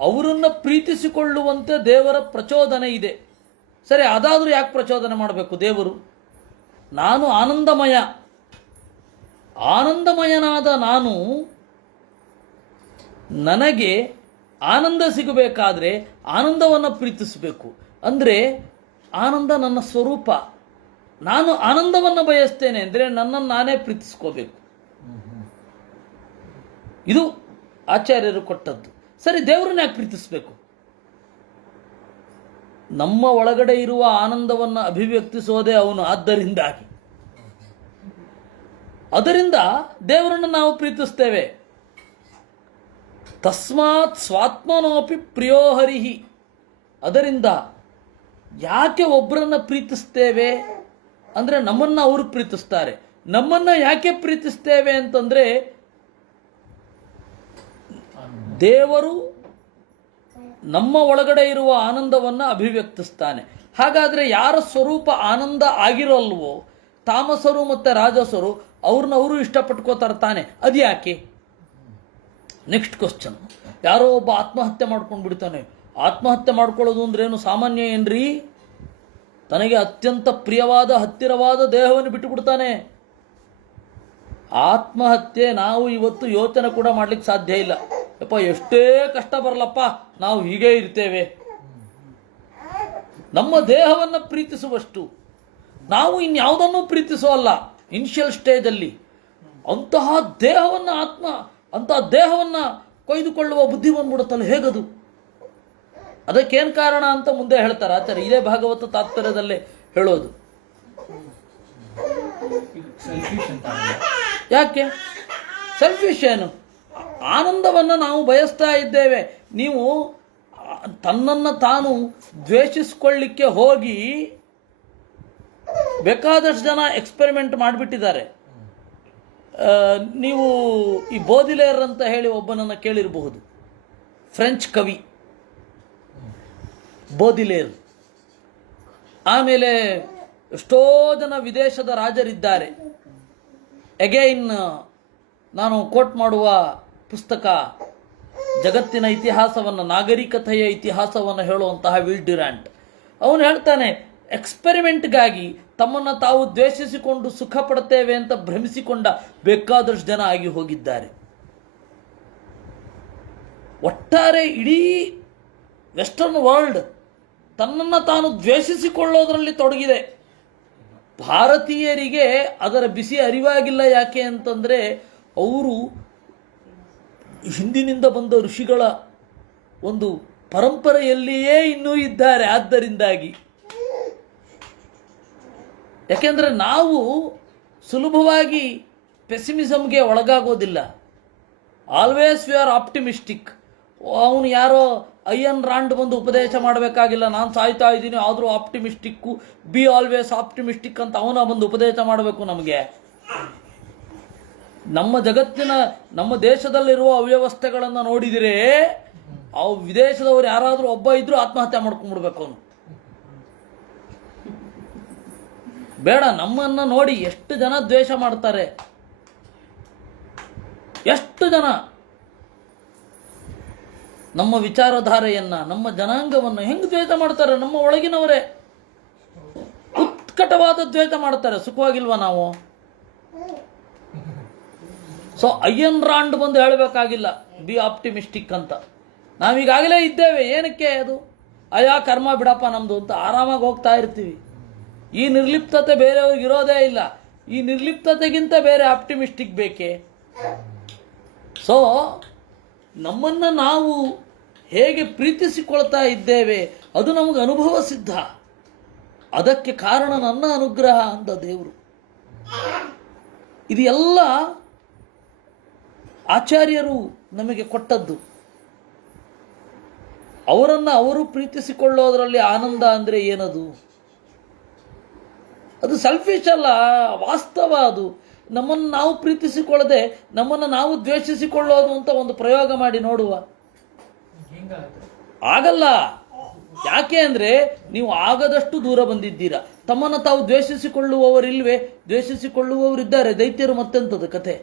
ಅವರನ್ನು ಪ್ರೀತಿಸಿಕೊಳ್ಳುವಂತೆ ದೇವರ ಪ್ರಚೋದನೆ ಇದೆ. ಸರಿ, ಅದಾದರೂ ಯಾಕೆ ಪ್ರಚೋದನೆ ಮಾಡಬೇಕು ದೇವರು? ನಾನು ಆನಂದಮಯನಾದ ನಾನು, ನನಗೆ ಆನಂದ ಸಿಗಬೇಕಾದ್ರೆ ಆನಂದವನ್ನು ಪ್ರೀತಿಸಬೇಕು. ಅಂದರೆ ಆನಂದ ನನ್ನ ಸ್ವರೂಪ. ನಾನು ಆನಂದವನ್ನು ಬಯಸ್ತೇನೆ ಅಂದರೆ ನನ್ನನ್ನು ನಾನೇ ಪ್ರೀತಿಸ್ಕೋಬೇಕು. ಇದು ಆಚಾರ್ಯರು ಕೊಟ್ಟದ್ದು. ಸರಿ, ದೇವರನ್ನ ಯಾಕೆ ಪ್ರೀತಿಸಬೇಕು? ನಮ್ಮ ಒಳಗಡೆ ಇರುವ ಆನಂದವನ್ನು ಅಭಿವ್ಯಕ್ತಿಸೋದೇ ಅವನು. ಅದರಿಂದ ದೇವರನ್ನು ನಾವು ಪ್ರೀತಿಸ್ತೇವೆ. ತಸ್ಮಾತ್ ಸ್ವಾತ್ಮನೋಪಿ ಪ್ರಿಯೋ ಹರಿಹಿ. ಅದರಿಂದ ಯಾಕೆ ಒಬ್ಬರನ್ನ ಪ್ರೀತಿಸ್ತೇವೆ ಅಂದರೆ ನಮ್ಮನ್ನು ಅವರು ಪ್ರೀತಿಸ್ತಾರೆ. ನಮ್ಮನ್ನು ಯಾಕೆ ಪ್ರೀತಿಸ್ತೇವೆ ಅಂತಂದರೆ ದೇವರು ನಮ್ಮ ಒಳಗಡೆ ಇರುವ ಆನಂದವನ್ನು ಅಭಿವ್ಯಕ್ತಿಸ್ತಾನೆ. ಹಾಗಾದರೆ ಯಾರ ಸ್ವರೂಪ ಆನಂದ ಆಗಿರೋಲ್ವೋ, ತಾಮಸರು ಮತ್ತು ರಾಜಸರು, ಅವ್ರನ್ನ ಅವರು ಇಷ್ಟಪಟ್ಕೋತಾರೆ ತಾನೆ. ಅದು ಯಾಕೆ? Next question. ಯಾರೋ ಒಬ್ಬ ಆತ್ಮಹತ್ಯೆ ಮಾಡ್ಕೊಂಡು ಬಿಡ್ತಾನೆ. ಆತ್ಮಹತ್ಯೆ ಮಾಡ್ಕೊಳ್ಳೋದು ಅಂದ್ರೇನು ಸಾಮಾನ್ಯ ಏನ್ರಿ? ತನಗೆ ಅತ್ಯಂತ ಪ್ರಿಯವಾದ ಹತ್ತಿರವಾದ ದೇಹವನ್ನು ಬಿಟ್ಟು ಬಿಡ್ತಾನೆ. ಆತ್ಮಹತ್ಯೆ ನಾವು ಇವತ್ತು ಯೋಚನೆ ಕೂಡ ಮಾಡ್ಲಿಕ್ಕೆ ಸಾಧ್ಯ ಇಲ್ಲ. ಯಪ್ಪ, ಎಷ್ಟೇ ಕಷ್ಟ ಬರಲಪ್ಪ, ನಾವು ಹೀಗೆ ಇರ್ತೇವೆ. ನಮ್ಮ ದೇಹವನ್ನು ಪ್ರೀತಿಸುವಷ್ಟು ನಾವು ಇನ್ಯಾವುದನ್ನು ಪ್ರೀತಿಸೋಲ್ಲ ಇನಿಷಿಯಲ್ ಸ್ಟೇಜಲ್ಲಿ. ಅಂತಹ ದೇಹವನ್ನು ಕೊಯ್ದುಕೊಳ್ಳುವ ಬುದ್ಧಿ ಬಂದ್ಬಿಡುತ್ತಲ್ಲ, ಹೇಗದು? ಅದಕ್ಕೇನು ಕಾರಣ ಅಂತ ಮುಂದೆ ಹೇಳ್ತಾರೆ ಆಚಾರ್ಯ. ಇದೇ ಭಾಗವತ ತಾತ್ಪರ್ಯದಲ್ಲೇ ಹೇಳೋದು. ಯಾಕೆ ಸೆಲ್ಫಿಶ್? ಏನು? ಆನಂದವನ್ನು ನಾವು ಬಯಸ್ತಾ ಇದ್ದೇವೆ. ನೀವು ತನ್ನನ್ನು ತಾನು ದ್ವೇಷಿಸಿಕೊಳ್ಳಿಕ್ಕೆ ಹೋಗಿ ಬೇಕಾದಷ್ಟು ಜನ ಎಕ್ಸ್ಪೆರಿಮೆಂಟ್ ಮಾಡಿಬಿಟ್ಟಿದ್ದಾರೆ. ನೀವು ಈ ಬೋದಿಲೇರ್ ಅಂತ ಹೇಳಿ ಒಬ್ಬನನ್ನು ಕೇಳಿರಬಹುದು. ಫ್ರೆಂಚ್ ಕವಿ ಬೋದಿಲೇರ್. ಆಮೇಲೆ ಎಷ್ಟೋ ಜನ ವಿದೇಶದ ರಾಜರಿದ್ದಾರೆ. ಅಗೈನ್ ನಾನು ಕೋಟ್ ಮಾಡುವ ಪುಸ್ತಕ ಜಗತ್ತಿನ ಇತಿಹಾಸವನ್ನು, ನಾಗರಿಕತೆಯ ಇತಿಹಾಸವನ್ನು ಹೇಳುವಂತಹ ವಿಲ್ ಡ್ಯುರಾಂಟ್. ಅವನು ಹೇಳ್ತಾನೆ, ಎಕ್ಸ್ಪೆರಿಮೆಂಟ್ಗಾಗಿ ತಮ್ಮನ್ನು ತಾವು ದ್ವೇಷಿಸಿಕೊಂಡು ಸುಖ ಪಡ್ತೇವೆ ಅಂತ ಭ್ರಮಿಸಿಕೊಂಡ ಬೇಕಾದಷ್ಟು ಜನ ಆಗಿ ಹೋಗಿದ್ದಾರೆ. ಒಟ್ಟಾರೆ ಇಡೀ ವೆಸ್ಟರ್ನ್ ವರ್ಲ್ಡ್ ತನ್ನನ್ನು ತಾನು ದ್ವೇಷಿಸಿಕೊಳ್ಳೋದರಲ್ಲಿ ತೊಡಗಿದೆ. ಭಾರತೀಯರಿಗೆ ಅದರ ಬಿಸಿ ಅರಿವಾಗಿಲ್ಲ. ಯಾಕೆ ಅಂತಂದರೆ ಅವರು ಹಿಂದಿನಿಂದ ಬಂದ ಋಷಿಗಳ ಒಂದು ಪರಂಪರೆಯಲ್ಲಿಯೇ ಇನ್ನೂ ಇದ್ದಾರೆ. ಆದ್ದರಿಂದಾಗಿ ಯಾಕೆಂದರೆ ನಾವು ಸುಲಭವಾಗಿ ಪೆಸಿಮಿಸಮ್ಗೆ ಒಳಗಾಗೋದಿಲ್ಲ. Always we are optimistic. ಅವನು ಯಾರೋ ಅಯ್ಯನ್ ರಾಂಡ್ ಬಂದು ಉಪದೇಶ ಮಾಡಬೇಕಾಗಿಲ್ಲ, ನಾನು ಸಾಯ್ತಾ ಇದ್ದೀನಿ ಆದರೂ ಆಪ್ಟಿಮಿಸ್ಟಿಕ್ಕು, ಬಿ ಆಲ್ವೇಸ್ ಆಪ್ಟಿಮಿಸ್ಟಿಕ್ ಅಂತ ಅವನ ಬಂದು ಉಪದೇಶ ಮಾಡಬೇಕು ನಮಗೆ. ನಮ್ಮ ದೇಶದಲ್ಲಿರುವ ಅವ್ಯವಸ್ಥೆಗಳನ್ನು ನೋಡಿದರೆ ಅವು ವಿದೇಶದವರು ಯಾರಾದರೂ ಒಬ್ಬ ಇದ್ರೂ ಆತ್ಮಹತ್ಯೆ ಮಾಡ್ಕೊಂಡ್ಬಿಡ್ಬೇಕು ಅವನು. ಬೇಡ, ನಮ್ಮನ್ನು ನೋಡಿ ಎಷ್ಟು ಜನ ದ್ವೇಷ ಮಾಡ್ತಾರೆ. ಎಷ್ಟು ಜನ ನಮ್ಮ ವಿಚಾರಧಾರೆಯನ್ನ, ನಮ್ಮ ಜನಾಂಗವನ್ನು ಹೆಂಗೆ ದ್ವೇಷ ಮಾಡ್ತಾರೆ? ನಮ್ಮ ಒಳಗಿನವರೇ. ಉತ್ಕಟವಾದ ದ್ವೇಷ ಮಾಡ್ತಾರೆ. ಸುಖವಾಗಿಲ್ವಾ ನಾವು? ಸೊ ಅಯ್ಯನ್ ರಾಂಡ್ ಬಂದು ಹೇಳಬೇಕಾಗಿಲ್ಲ ಬಿ ಆಪ್ಟಿಮಿಸ್ಟಿಕ್ ಅಂತ. ನಾವೀಗಾಗಲೇ ಇದ್ದೇವೆ. ಏನಕ್ಕೆ ಅದು ಅಯ್ಯ ಕರ್ಮ ಬಿಡಪ್ಪ ನಮ್ದು ಅಂತ ಆರಾಮಾಗಿ ಹೋಗ್ತಾ ಇರ್ತೀವಿ. ಈ ನಿರ್ಲಿಪ್ತತೆ ಬೇರೆಯವ್ರಿಗೆ ಇರೋದೇ ಇಲ್ಲ. ಈ ನಿರ್ಲಿಪ್ತತೆಗಿಂತ ಬೇರೆ ಆಪ್ಟಿಮಿಸ್ಟಿಕ್ ಬೇಕೇ? ಸೊ ನಮ್ಮನ್ನು ನಾವು ಹೇಗೆ ಪ್ರೀತಿಸಿಕೊಳ್ತಾ ಇದ್ದೇವೆ ಅದು ನಮಗೆ ಅನುಭವ ಸಿದ್ಧ. ಅದಕ್ಕೆ ಕಾರಣ ನನ್ನ ಅನುಗ್ರಹ ಅಂತ ದೇವರು. ಇದು ಎಲ್ಲ ಆಚಾರ್ಯರು ನಮಗೆ ಕೊಟ್ಟದ್ದು. ಅವರನ್ನು ಅವರು ಪ್ರೀತಿಸಿಕೊಳ್ಳೋದರಲ್ಲಿ ಆನಂದ ಅಂದರೆ ಏನದು? ಅದು ಸೆಲ್ಫಿಶ್ ಅಲ್ಲ, ವಾಸ್ತವ ಅದು. ನಮ್ಮನ್ನು ನಾವು ಪ್ರೀತಿಸಿಕೊಳ್ಳದೆ ನಮ್ಮನ್ನು ನಾವು ದ್ವೇಷಿಸಿಕೊಳ್ಳೋದು ಅಂತ ಒಂದು ಪ್ರಯೋಗ ಮಾಡಿ ನೋಡುವ. ಆಗಲ್ಲ. ಯಾಕೆ ಅಂದರೆ ನೀವು ಆಗದಷ್ಟು ದೂರ ಬಂದಿದ್ದೀರಾ. ತಮ್ಮನ್ನು ತಾವು ದ್ವೇಷಿಸಿಕೊಳ್ಳುವವರಿಲ್ವೇ? ದ್ವೇಷಿಸಿಕೊಳ್ಳುವವರಿದ್ದಾರೆ. ದೈತ್ಯರು ಮತ್ತೆಂಥದ್ದು ಕಥೆ.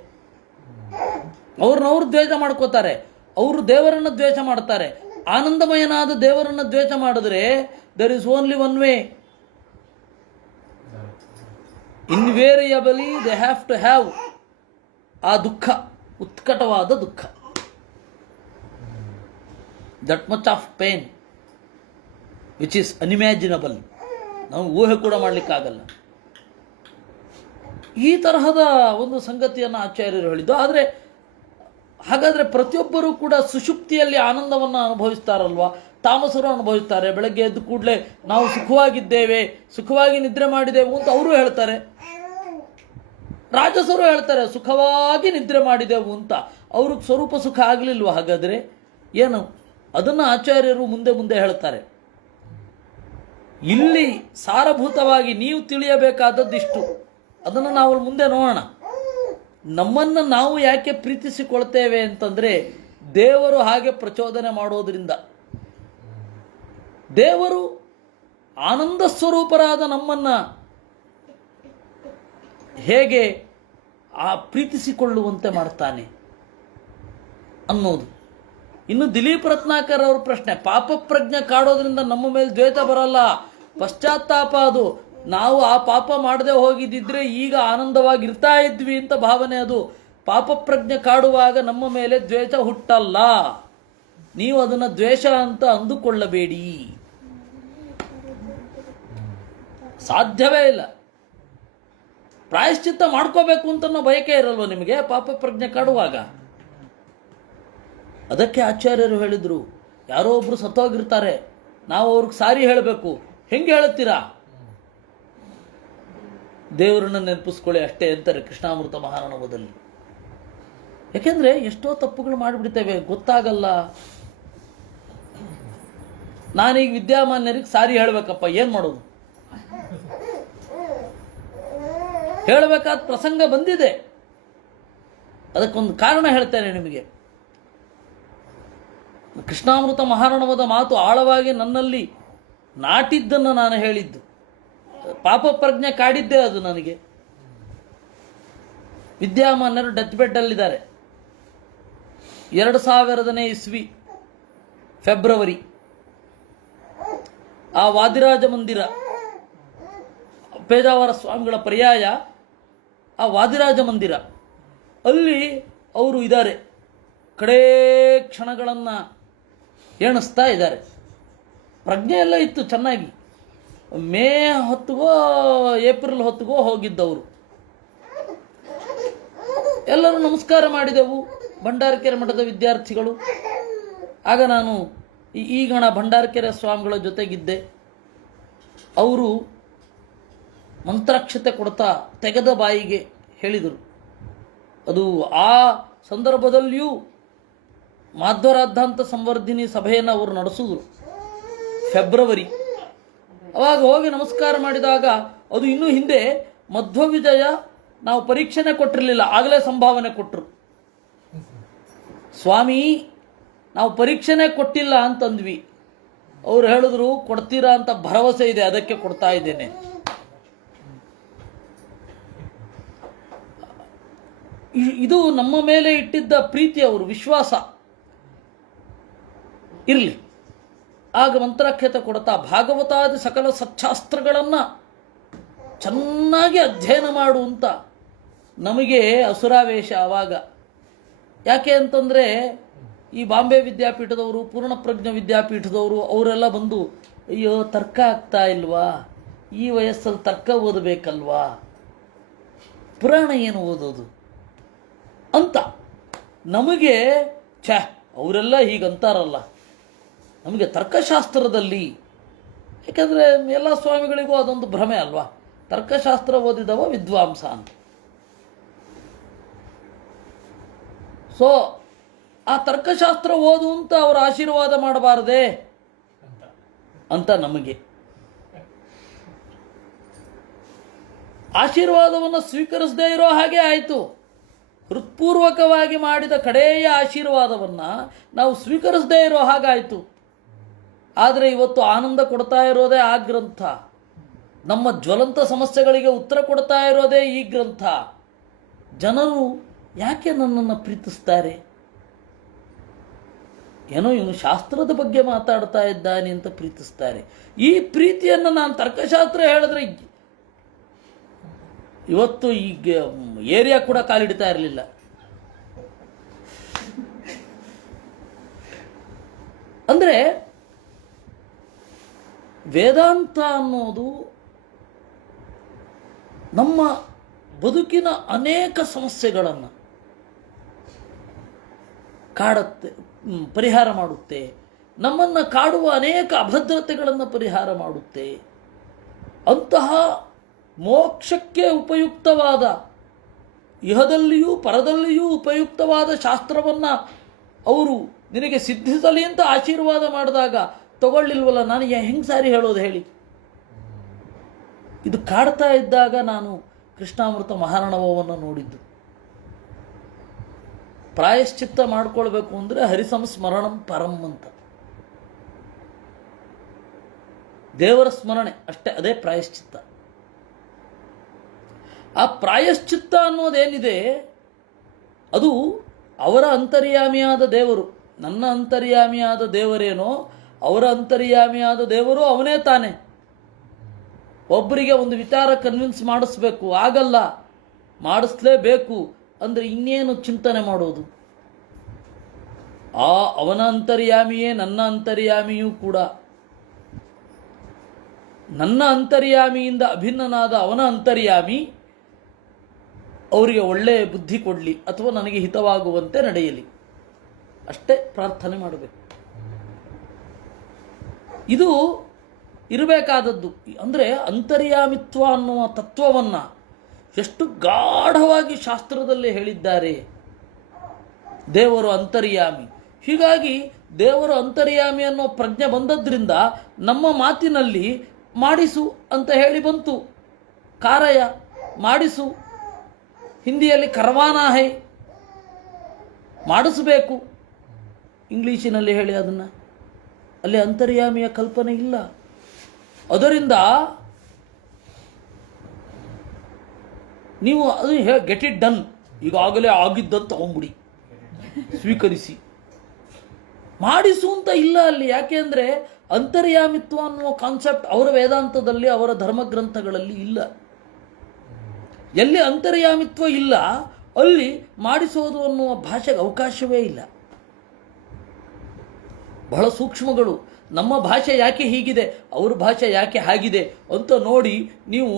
ಅವ್ರನ್ನವ್ರು ದ್ವೇಷ ಮಾಡ್ಕೋತಾರೆ. ಅವರು ದೇವರನ್ನು ದ್ವೇಷ ಮಾಡ್ತಾರೆ. ಆನಂದಮಯನಾದ ದೇವರನ್ನು ದ್ವೇಷ ಮಾಡಿದ್ರೆ there is only one way. Invariably they have to have ಆ ದುಃಖ, ಉತ್ಕಟವಾದ ದುಃಖ. That much of pain which is unimaginable. ನಾವು ಊಹೆ ಕೂಡ ಮಾಡಲಿಕ್ಕಾಗಲ್ಲ. ಈ ತರಹದ ಒಂದು ಸಂಗತಿಯನ್ನು ಆಚಾರ್ಯರು ಹೇಳಿದ್ದು. ಆದರೆ ಹಾಗಾದರೆ ಪ್ರತಿಯೊಬ್ಬರೂ ಕೂಡ ಸುಷುಪ್ತಿಯಲ್ಲಿ ಆನಂದವನ್ನು ಅನುಭವಿಸ್ತಾರಲ್ವಾ? ತಾಮಸರು ಅನುಭವಿಸ್ತಾರೆ. ಬೆಳಗ್ಗೆ ಎದ್ದು ಕೂಡಲೇ ನಾವು ಸುಖವಾಗಿದ್ದೇವೆ, ಸುಖವಾಗಿ ನಿದ್ರೆ ಮಾಡಿದೆವು ಅಂತ ಅವರು ಹೇಳ್ತಾರೆ. ರಾಜಸರು ಹೇಳ್ತಾರೆ ಸುಖವಾಗಿ ನಿದ್ರೆ ಮಾಡಿದೆವು ಅಂತ. ಅವ್ರಿಗೆ ಸ್ವರೂಪ ಸುಖ ಆಗಲಿಲ್ವ? ಹಾಗಾದರೆ ಏನು? ಅದನ್ನು ಆಚಾರ್ಯರು ಮುಂದೆ ಮುಂದೆ ಹೇಳ್ತಾರೆ. ಇಲ್ಲಿ ಸಾರಭೂತವಾಗಿ ನೀವು ತಿಳಿಯಬೇಕಾದದ್ದಿಷ್ಟು. ಅದನ್ನು ನಾವು ಮುಂದೆ ನೋಡೋಣ. ನಮ್ಮನ್ನು ನಾವು ಯಾಕೆ ಪ್ರೀತಿಸಿಕೊಳ್ತೇವೆ ಅಂತಂದರೆ ದೇವರು ಹಾಗೆ ಪ್ರಚೋದನೆ ಮಾಡೋದ್ರಿಂದ. ದೇವರು ಆನಂದ ಸ್ವರೂಪರಾದ ನಮ್ಮನ್ನು ಹೇಗೆ ಆ ಪ್ರೀತಿಸಿಕೊಳ್ಳುವಂತೆ ಮಾಡ್ತಾನೆ ಅನ್ನೋದು. ಇನ್ನು ದಿಲೀಪ್ ರತ್ನಾಕರ್ ಅವ್ರ ಪ್ರಶ್ನೆ, ಪಾಪ ಪ್ರಜ್ಞೆ ಕಾಡೋದ್ರಿಂದ ನಮ್ಮ ಮೇಲೆ ದ್ವೇಷ ಬರಲ್ಲ, ಪಶ್ಚಾತ್ತಾಪ ಅದು. ನಾವು ಆ ಪಾಪ ಮಾಡದೆ ಹೋಗಿದ್ದಿದ್ರೆ ಈಗ ಆನಂದವಾಗಿರ್ತಾ ಇದ್ವಿ ಅಂತ ಭಾವನೆ ಅದು. ಪಾಪ ಪ್ರಜ್ಞೆ ಕಾಡುವಾಗ ನಮ್ಮ ಮೇಲೆ ದ್ವೇಷ ಹುಟ್ಟಲ್ಲ. ನೀವು ಅದನ್ನು ದ್ವೇಷ ಅಂತ ಅಂದುಕೊಳ್ಳಬೇಡಿ, ಸಾಧ್ಯವೇ ಇಲ್ಲ. ಪ್ರಾಯಶ್ಚಿತ್ತ ಮಾಡ್ಕೋಬೇಕು ಅಂತ ಬಯಕೆ ಇರಲ್ವ ನಿಮಗೆ ಪಾಪ ಪ್ರಜ್ಞೆ ಕಾಡುವಾಗ? ಅದಕ್ಕೆ ಆಚಾರ್ಯರು ಹೇಳಿದರು, ಯಾರೋ ಒಬ್ರು ಸತ್ತೋಗಿರ್ತಾರೆ, ನಾವು ಅವ್ರಿಗೆ ಸಾರಿ ಹೇಳಬೇಕು. ಹೆಂಗೆ ಹೇಳುತ್ತೀರಾ? ದೇವರನ್ನ ನೆನಪಿಸ್ಕೊಳ್ಳಿ ಅಷ್ಟೇ ಅಂತಾರೆ ಕೃಷ್ಣಾಮೃತ ಮಹಾರಣವದಲ್ಲಿ. ಯಾಕೆಂದ್ರೆ ಎಷ್ಟೋ ತಪ್ಪುಗಳು ಮಾಡಿಬಿಡ್ತೇವೆ, ಗೊತ್ತಾಗಲ್ಲ. ನಾನೀಗ ವಿದ್ಯಾಮಾನ್ಯರಿಗೆ ಸಾರಿ ಹೇಳಬೇಕಪ್ಪ, ಏನು ಮಾಡೋದು? ಹೇಳಬೇಕಾದ ಪ್ರಸಂಗ ಬಂದಿದೆ. ಅದಕ್ಕೊಂದು ಕಾರಣ ಹೇಳ್ತೇನೆ ನಿಮಗೆ. ಕೃಷ್ಣಾಮೃತ ಮಹಾರಣವದ ಮಾತು ಆಳವಾಗಿ ನನ್ನಲ್ಲಿ ನಾಟಿದ್ದನ್ನು ನಾನು ಹೇಳಿದ್ದು. ಪಾಪ ಪ್ರಜ್ಞೆ ಕಾಡಿದ್ದೇ ಅದು ನನಗೆ. ವಿದ್ಯಾಮಾನ್ಯರು ಡೆತ್ ಬೆಡ್ಡಲ್ಲಿದ್ದಾರೆ. 2000ನೇ ಇಸ್ವಿ ಫೆಬ್ರವರಿ. ಆ ವಾದಿರಾಜ ಮಂದಿರ, ಪೇಜಾವರ ಸ್ವಾಮಿಗಳ ಪರ್ಯಾಯ ಆ ವಾದಿರಾಜ ಮಂದಿರ, ಅಲ್ಲಿ ಅವರು ಇದ್ದಾರೆ. ಕಡೇ ಕ್ಷಣಗಳನ್ನು ಎಣಿಸ್ತಾ ಇದ್ದಾರೆ. ಪ್ರಜ್ಞೆ ಎಲ್ಲ ಇತ್ತು ಚೆನ್ನಾಗಿ. ಮೇ ಹೊತ್ತಿಗೋ ಏಪ್ರಿಲ್ ಹೊತ್ತಿಗೋ ಹೋಗಿದ್ದವರು. ಎಲ್ಲರೂ ನಮಸ್ಕಾರ ಮಾಡಿದೆವು, ಭಂಡಾರಕೆರೆ ಮಠದ ವಿದ್ಯಾರ್ಥಿಗಳು. ಆಗ ನಾನು ಈಗಣ ಭಂಡಾರಕೆರೆ ಸ್ವಾಮಿಗಳ ಜೊತೆಗಿದ್ದೆ. ಅವರು ಮಂತ್ರಾಕ್ಷತೆ ಕೊಡ್ತಾ ತೆಗೆದ ಬಾಯಿಗೆ ಹೇಳಿದರು. ಅದು ಆ ಸಂದರ್ಭದಲ್ಲಿಯೂ ಮಾಧ್ವರಾದ್ಧಾಂತ ಸಂವರ್ಧಿನಿ ಸಭೆಯನ್ನು ಅವರು ನಡೆಸಿದ್ರು, ಫೆಬ್ರವರಿ. ಅವಾಗ ಹೋಗಿ ನಮಸ್ಕಾರ ಮಾಡಿದಾಗ, ಅದು ಇನ್ನೂ ಹಿಂದೆ ಮಧ್ವ ವಿಜಯ ನಾವು ಪರೀಕ್ಷೆನೇ ಕೊಟ್ಟಿರಲಿಲ್ಲ, ಆಗಲೇ ಸಂಭಾವನೆ ಕೊಟ್ಟರು. ಸ್ವಾಮಿ ನಾವು ಪರೀಕ್ಷೆನೇ ಕೊಟ್ಟಿಲ್ಲ ಅಂತಂದ್ವಿ. ಅವ್ರು ಹೇಳಿದ್ರು ಕೊಡ್ತೀರಾ ಅಂತ ಭರವಸೆ ಇದೆ, ಅದಕ್ಕೆ ಕೊಡ್ತಾ ಇದ್ದೇನೆ. ಇದು ನಮ್ಮ ಮೇಲೆ ಇಟ್ಟಿದ್ದ ಪ್ರೀತಿ, ಅವರು ವಿಶ್ವಾಸ ಇರಲಿ. ಆಗ ಮಂತ್ರಾಕ್ಷತೆ ಕೊಡ್ತಾ ಭಾಗವತಾದಿ ಸಕಲ ಸಚ್ಛಾಸ್ತ್ರಗಳನ್ನು ಚೆನ್ನಾಗಿ ಅಧ್ಯಯನ ಮಾಡು ಅಂತ ನಮಗೆ ಅಸುರಾವೇಶ ಆವಾಗ. ಯಾಕೆ ಅಂತಂದರೆ ಈ ಬಾಂಬೆ ವಿದ್ಯಾಪೀಠದವರು, ಪೂರ್ಣಪ್ರಜ್ಞ ವಿದ್ಯಾಪೀಠದವರು ಅವರೆಲ್ಲ ಬಂದು, ಅಯ್ಯೋ ತರ್ಕ ಆಗ್ತಾ ಇಲ್ವಾ, ಈ ವಯಸ್ಸಲ್ಲಿ ತರ್ಕ ಓದಬೇಕಲ್ವಾ, ಪುರಾಣ ಏನು ಓದೋದು ಅಂತ ನಮಗೆ ಅವರೆಲ್ಲ ಹೀಗಂತಾರಲ್ಲ. ನಮಗೆ ತರ್ಕಶಾಸ್ತ್ರದಲ್ಲಿ, ಯಾಕಂದರೆ ಎಲ್ಲ ಸ್ವಾಮಿಗಳಿಗೂ ಅದೊಂದು ಭ್ರಮೆ ಅಲ್ವಾ, ತರ್ಕಶಾಸ್ತ್ರ ಓದಿದವ ವಿದ್ವಾಂಸ ಅಂತ. ಸೊ ಆ ತರ್ಕಶಾಸ್ತ್ರ ಓದು ಅಂತ ಅವರ ಆಶೀರ್ವಾದ ಮಾಡಬಾರದೆ ಅಂತ ನಮಗೆ. ಆಶೀರ್ವಾದವನ್ನು ಸ್ವೀಕರಿಸದೇ ಇರೋ ಹಾಗೆ ಆಯಿತು. ಹೃತ್ಪೂರ್ವಕವಾಗಿ ಮಾಡಿದ ಕಡೆಯ ಆಶೀರ್ವಾದವನ್ನು ನಾವು ಸ್ವೀಕರಿಸದೇ ಇರೋ ಹಾಗಾಯಿತು. ಆದರೆ ಇವತ್ತು ಆನಂದ ಕೊಡ್ತಾ ಇರೋದೇ ಆ ಗ್ರಂಥ, ನಮ್ಮ ಜ್ವಲಂತ ಸಮಸ್ಯೆಗಳಿಗೆ ಉತ್ತರ ಕೊಡ್ತಾ ಇರೋದೇ ಈ ಗ್ರಂಥ. ಜನರು ಯಾಕೆ ನನ್ನನ್ನು ಪ್ರೀತಿಸ್ತಾರೆ? ಏನೋ ಇವನು ಶಾಸ್ತ್ರದ ಬಗ್ಗೆ ಮಾತಾಡ್ತಾ ಇದ್ದಾನೆ ಅಂತ ಪ್ರೀತಿಸ್ತಾರೆ. ಈ ಪ್ರೀತಿಯನ್ನು ನಾನು ತರ್ಕಶಾಸ್ತ್ರ ಹೇಳಿದ್ರೆ ಇವತ್ತು ಈಗ ಏರಿಯಾ ಕೂಡ ಕಾಲಿಡ್ತಾ ಇರಲಿಲ್ಲ. ಅಂದರೆ ವೇದಾಂತ ಅನ್ನೋದು ನಮ್ಮ ಬದುಕಿನ ಅನೇಕ ಸಮಸ್ಯೆಗಳನ್ನು ಕಾಡುತ್ತೆ, ಪರಿಹಾರ ಮಾಡುತ್ತೆ. ನಮ್ಮನ್ನು ಕಾಡುವ ಅನೇಕ ಅಭದ್ರತೆಗಳನ್ನು ಪರಿಹಾರ ಮಾಡುತ್ತೆ. ಅಂತಹ ಮೋಕ್ಷಕ್ಕೆ ಉಪಯುಕ್ತವಾದ, ಇಹದಲ್ಲಿಯೂ ಪರದಲ್ಲಿಯೂ ಉಪಯುಕ್ತವಾದ ಶಾಸ್ತ್ರವನ್ನು ಅವರು ನಿನಗೆ ಸಿದ್ಧಿಸಲಿ ಅಂತ ಆಶೀರ್ವಾದ ಮಾಡಿದಾಗ ತಗೊಳ್ಳಿಲ್ವಲ್ಲ, ನಾನು ಹೆಂಗೆ ಸಾರಿ ಹೇಳೋದು ಹೇಳಿ? ಇದು ಕಾಡ್ತಾ ಇದ್ದಾಗ ನಾನು ಕೃಷ್ಣಾಮೃತ ಮಹಾರಣವವನ್ನು ನೋಡಿದ್ದು. ಪ್ರಾಯಶ್ಚಿತ್ತ ಮಾಡ್ಕೊಳ್ಬೇಕು ಅಂದರೆ ಹರಿಸಂಸ್ಮರಣಂ ಪರಂ ಅಂತ, ದೇವರ ಸ್ಮರಣೆ ಅಷ್ಟೇ, ಅದೇ ಪ್ರಾಯಶ್ಚಿತ್ತ. ಆ ಪ್ರಾಯಶ್ಚಿತ್ತ ಅನ್ನೋದೇನಿದೆ ಅದು ಅವರ ಅಂತರ್ಯಾಮಿಯಾದ ದೇವರು. ನನ್ನ ಅಂತರ್ಯಾಮಿಯಾದ ದೇವರೇನೋ ಅವರ ಅಂತರ್ಯಾಮಿಯಾದ ದೇವರು ಅವನೇ ತಾನೆ. ಒಬ್ಬರಿಗೆ ಒಂದು ವಿಚಾರ ಕನ್ವಿನ್ಸ್ ಮಾಡಿಸ್ಬೇಕು, ಆಗಲ್ಲ, ಮಾಡಿಸ್ಲೇಬೇಕು ಅಂದರೆ ಇನ್ನೇನು ಚಿಂತನೆ ಮಾಡೋದು? ಆ ಅವನ ಅಂತರ್ಯಾಮಿಯೇ ನನ್ನ ಅಂತರ್ಯಾಮಿಯೂ ಕೂಡ. ನನ್ನ ಅಂತರ್ಯಾಮಿಯಿಂದ ಅಭಿನ್ನನಾದ ಅವನ ಅಂತರ್ಯಾಮಿ ಅವರಿಗೆ ಒಳ್ಳೆಯ ಬುದ್ಧಿ ಕೊಡಲಿ ಅಥವಾ ನನಗೆ ಹಿತವಾಗುವಂತೆ ನಡೆಯಲಿ, ಅಷ್ಟೇ ಪ್ರಾರ್ಥನೆ ಮಾಡಬೇಕು. ಇದು ಇರಬೇಕಾದದ್ದು. ಅಂದರೆ ಅಂತರ್ಯಾಮಿತ್ವ ಅನ್ನುವ ತತ್ವವನ್ನು ಎಷ್ಟು ಗಾಢವಾಗಿ ಶಾಸ್ತ್ರದಲ್ಲಿ ಹೇಳಿದ್ದಾರೆ. ದೇವರು ಅಂತರ್ಯಾಮಿ. ಹೀಗಾಗಿ ದೇವರು ಅಂತರ್ಯಾಮಿ ಅನ್ನೋ ಪ್ರಜ್ಞೆ ಬಂದದ್ರಿಂದ ನಮ್ಮ ಮಾತಿನಲ್ಲಿ ಮಾಡಿಸು ಅಂತ ಹೇಳಿ ಬಂತು. ಕಾರಯ ಮಾಡಿಸು, ಹಿಂದಿಯಲ್ಲಿ ಕರ್ವಾನಾ ಹೈ, ಮಾಡಿಸಬೇಕು. ಇಂಗ್ಲೀಷಿನಲ್ಲಿ ಹೇಳಿ ಅದನ್ನು, ಅಲ್ಲಿ ಅಂತರ್ಯಾಮಿಯ ಕಲ್ಪನೆ ಇಲ್ಲ. ಅದರಿಂದ ನೀವು ಅದು ಗೆಟ್ ಇಟ್ ಡನ್, ಈಗಾಗಲೇ ಆಗಿದ್ದಂತ ತಗೊಂಬಿಡಿ, ಸ್ವೀಕರಿಸಿ. ಮಾಡಿಸು ಅಂತ ಇಲ್ಲ ಅಲ್ಲಿ. ಯಾಕೆ ಅಂದರೆ ಅಂತರ್ಯಾಮಿತ್ವ ಅನ್ನುವ ಕಾನ್ಸೆಪ್ಟ್ ಅವರ ವೇದಾಂತದಲ್ಲಿ, ಅವರ ಧರ್ಮಗ್ರಂಥಗಳಲ್ಲಿ ಇಲ್ಲ. ಎಲ್ಲಿ ಅಂತರ್ಯಾಮಿತ್ವ ಇಲ್ಲ ಅಲ್ಲಿ ಮಾಡಿಸೋದು ಅನ್ನುವ ಭಾಷೆಗೆ ಅವಕಾಶವೇ ಇಲ್ಲ. ಬಹಳ ಸೂಕ್ಷ್ಮಗಳು. ನಮ್ಮ ಭಾಷೆ ಯಾಕೆ ಹೀಗಿದೆ, ಅವ್ರ ಭಾಷೆ ಯಾಕೆ ಹಾಗಿದೆ ಅಂತ ನೋಡಿ ನೀವು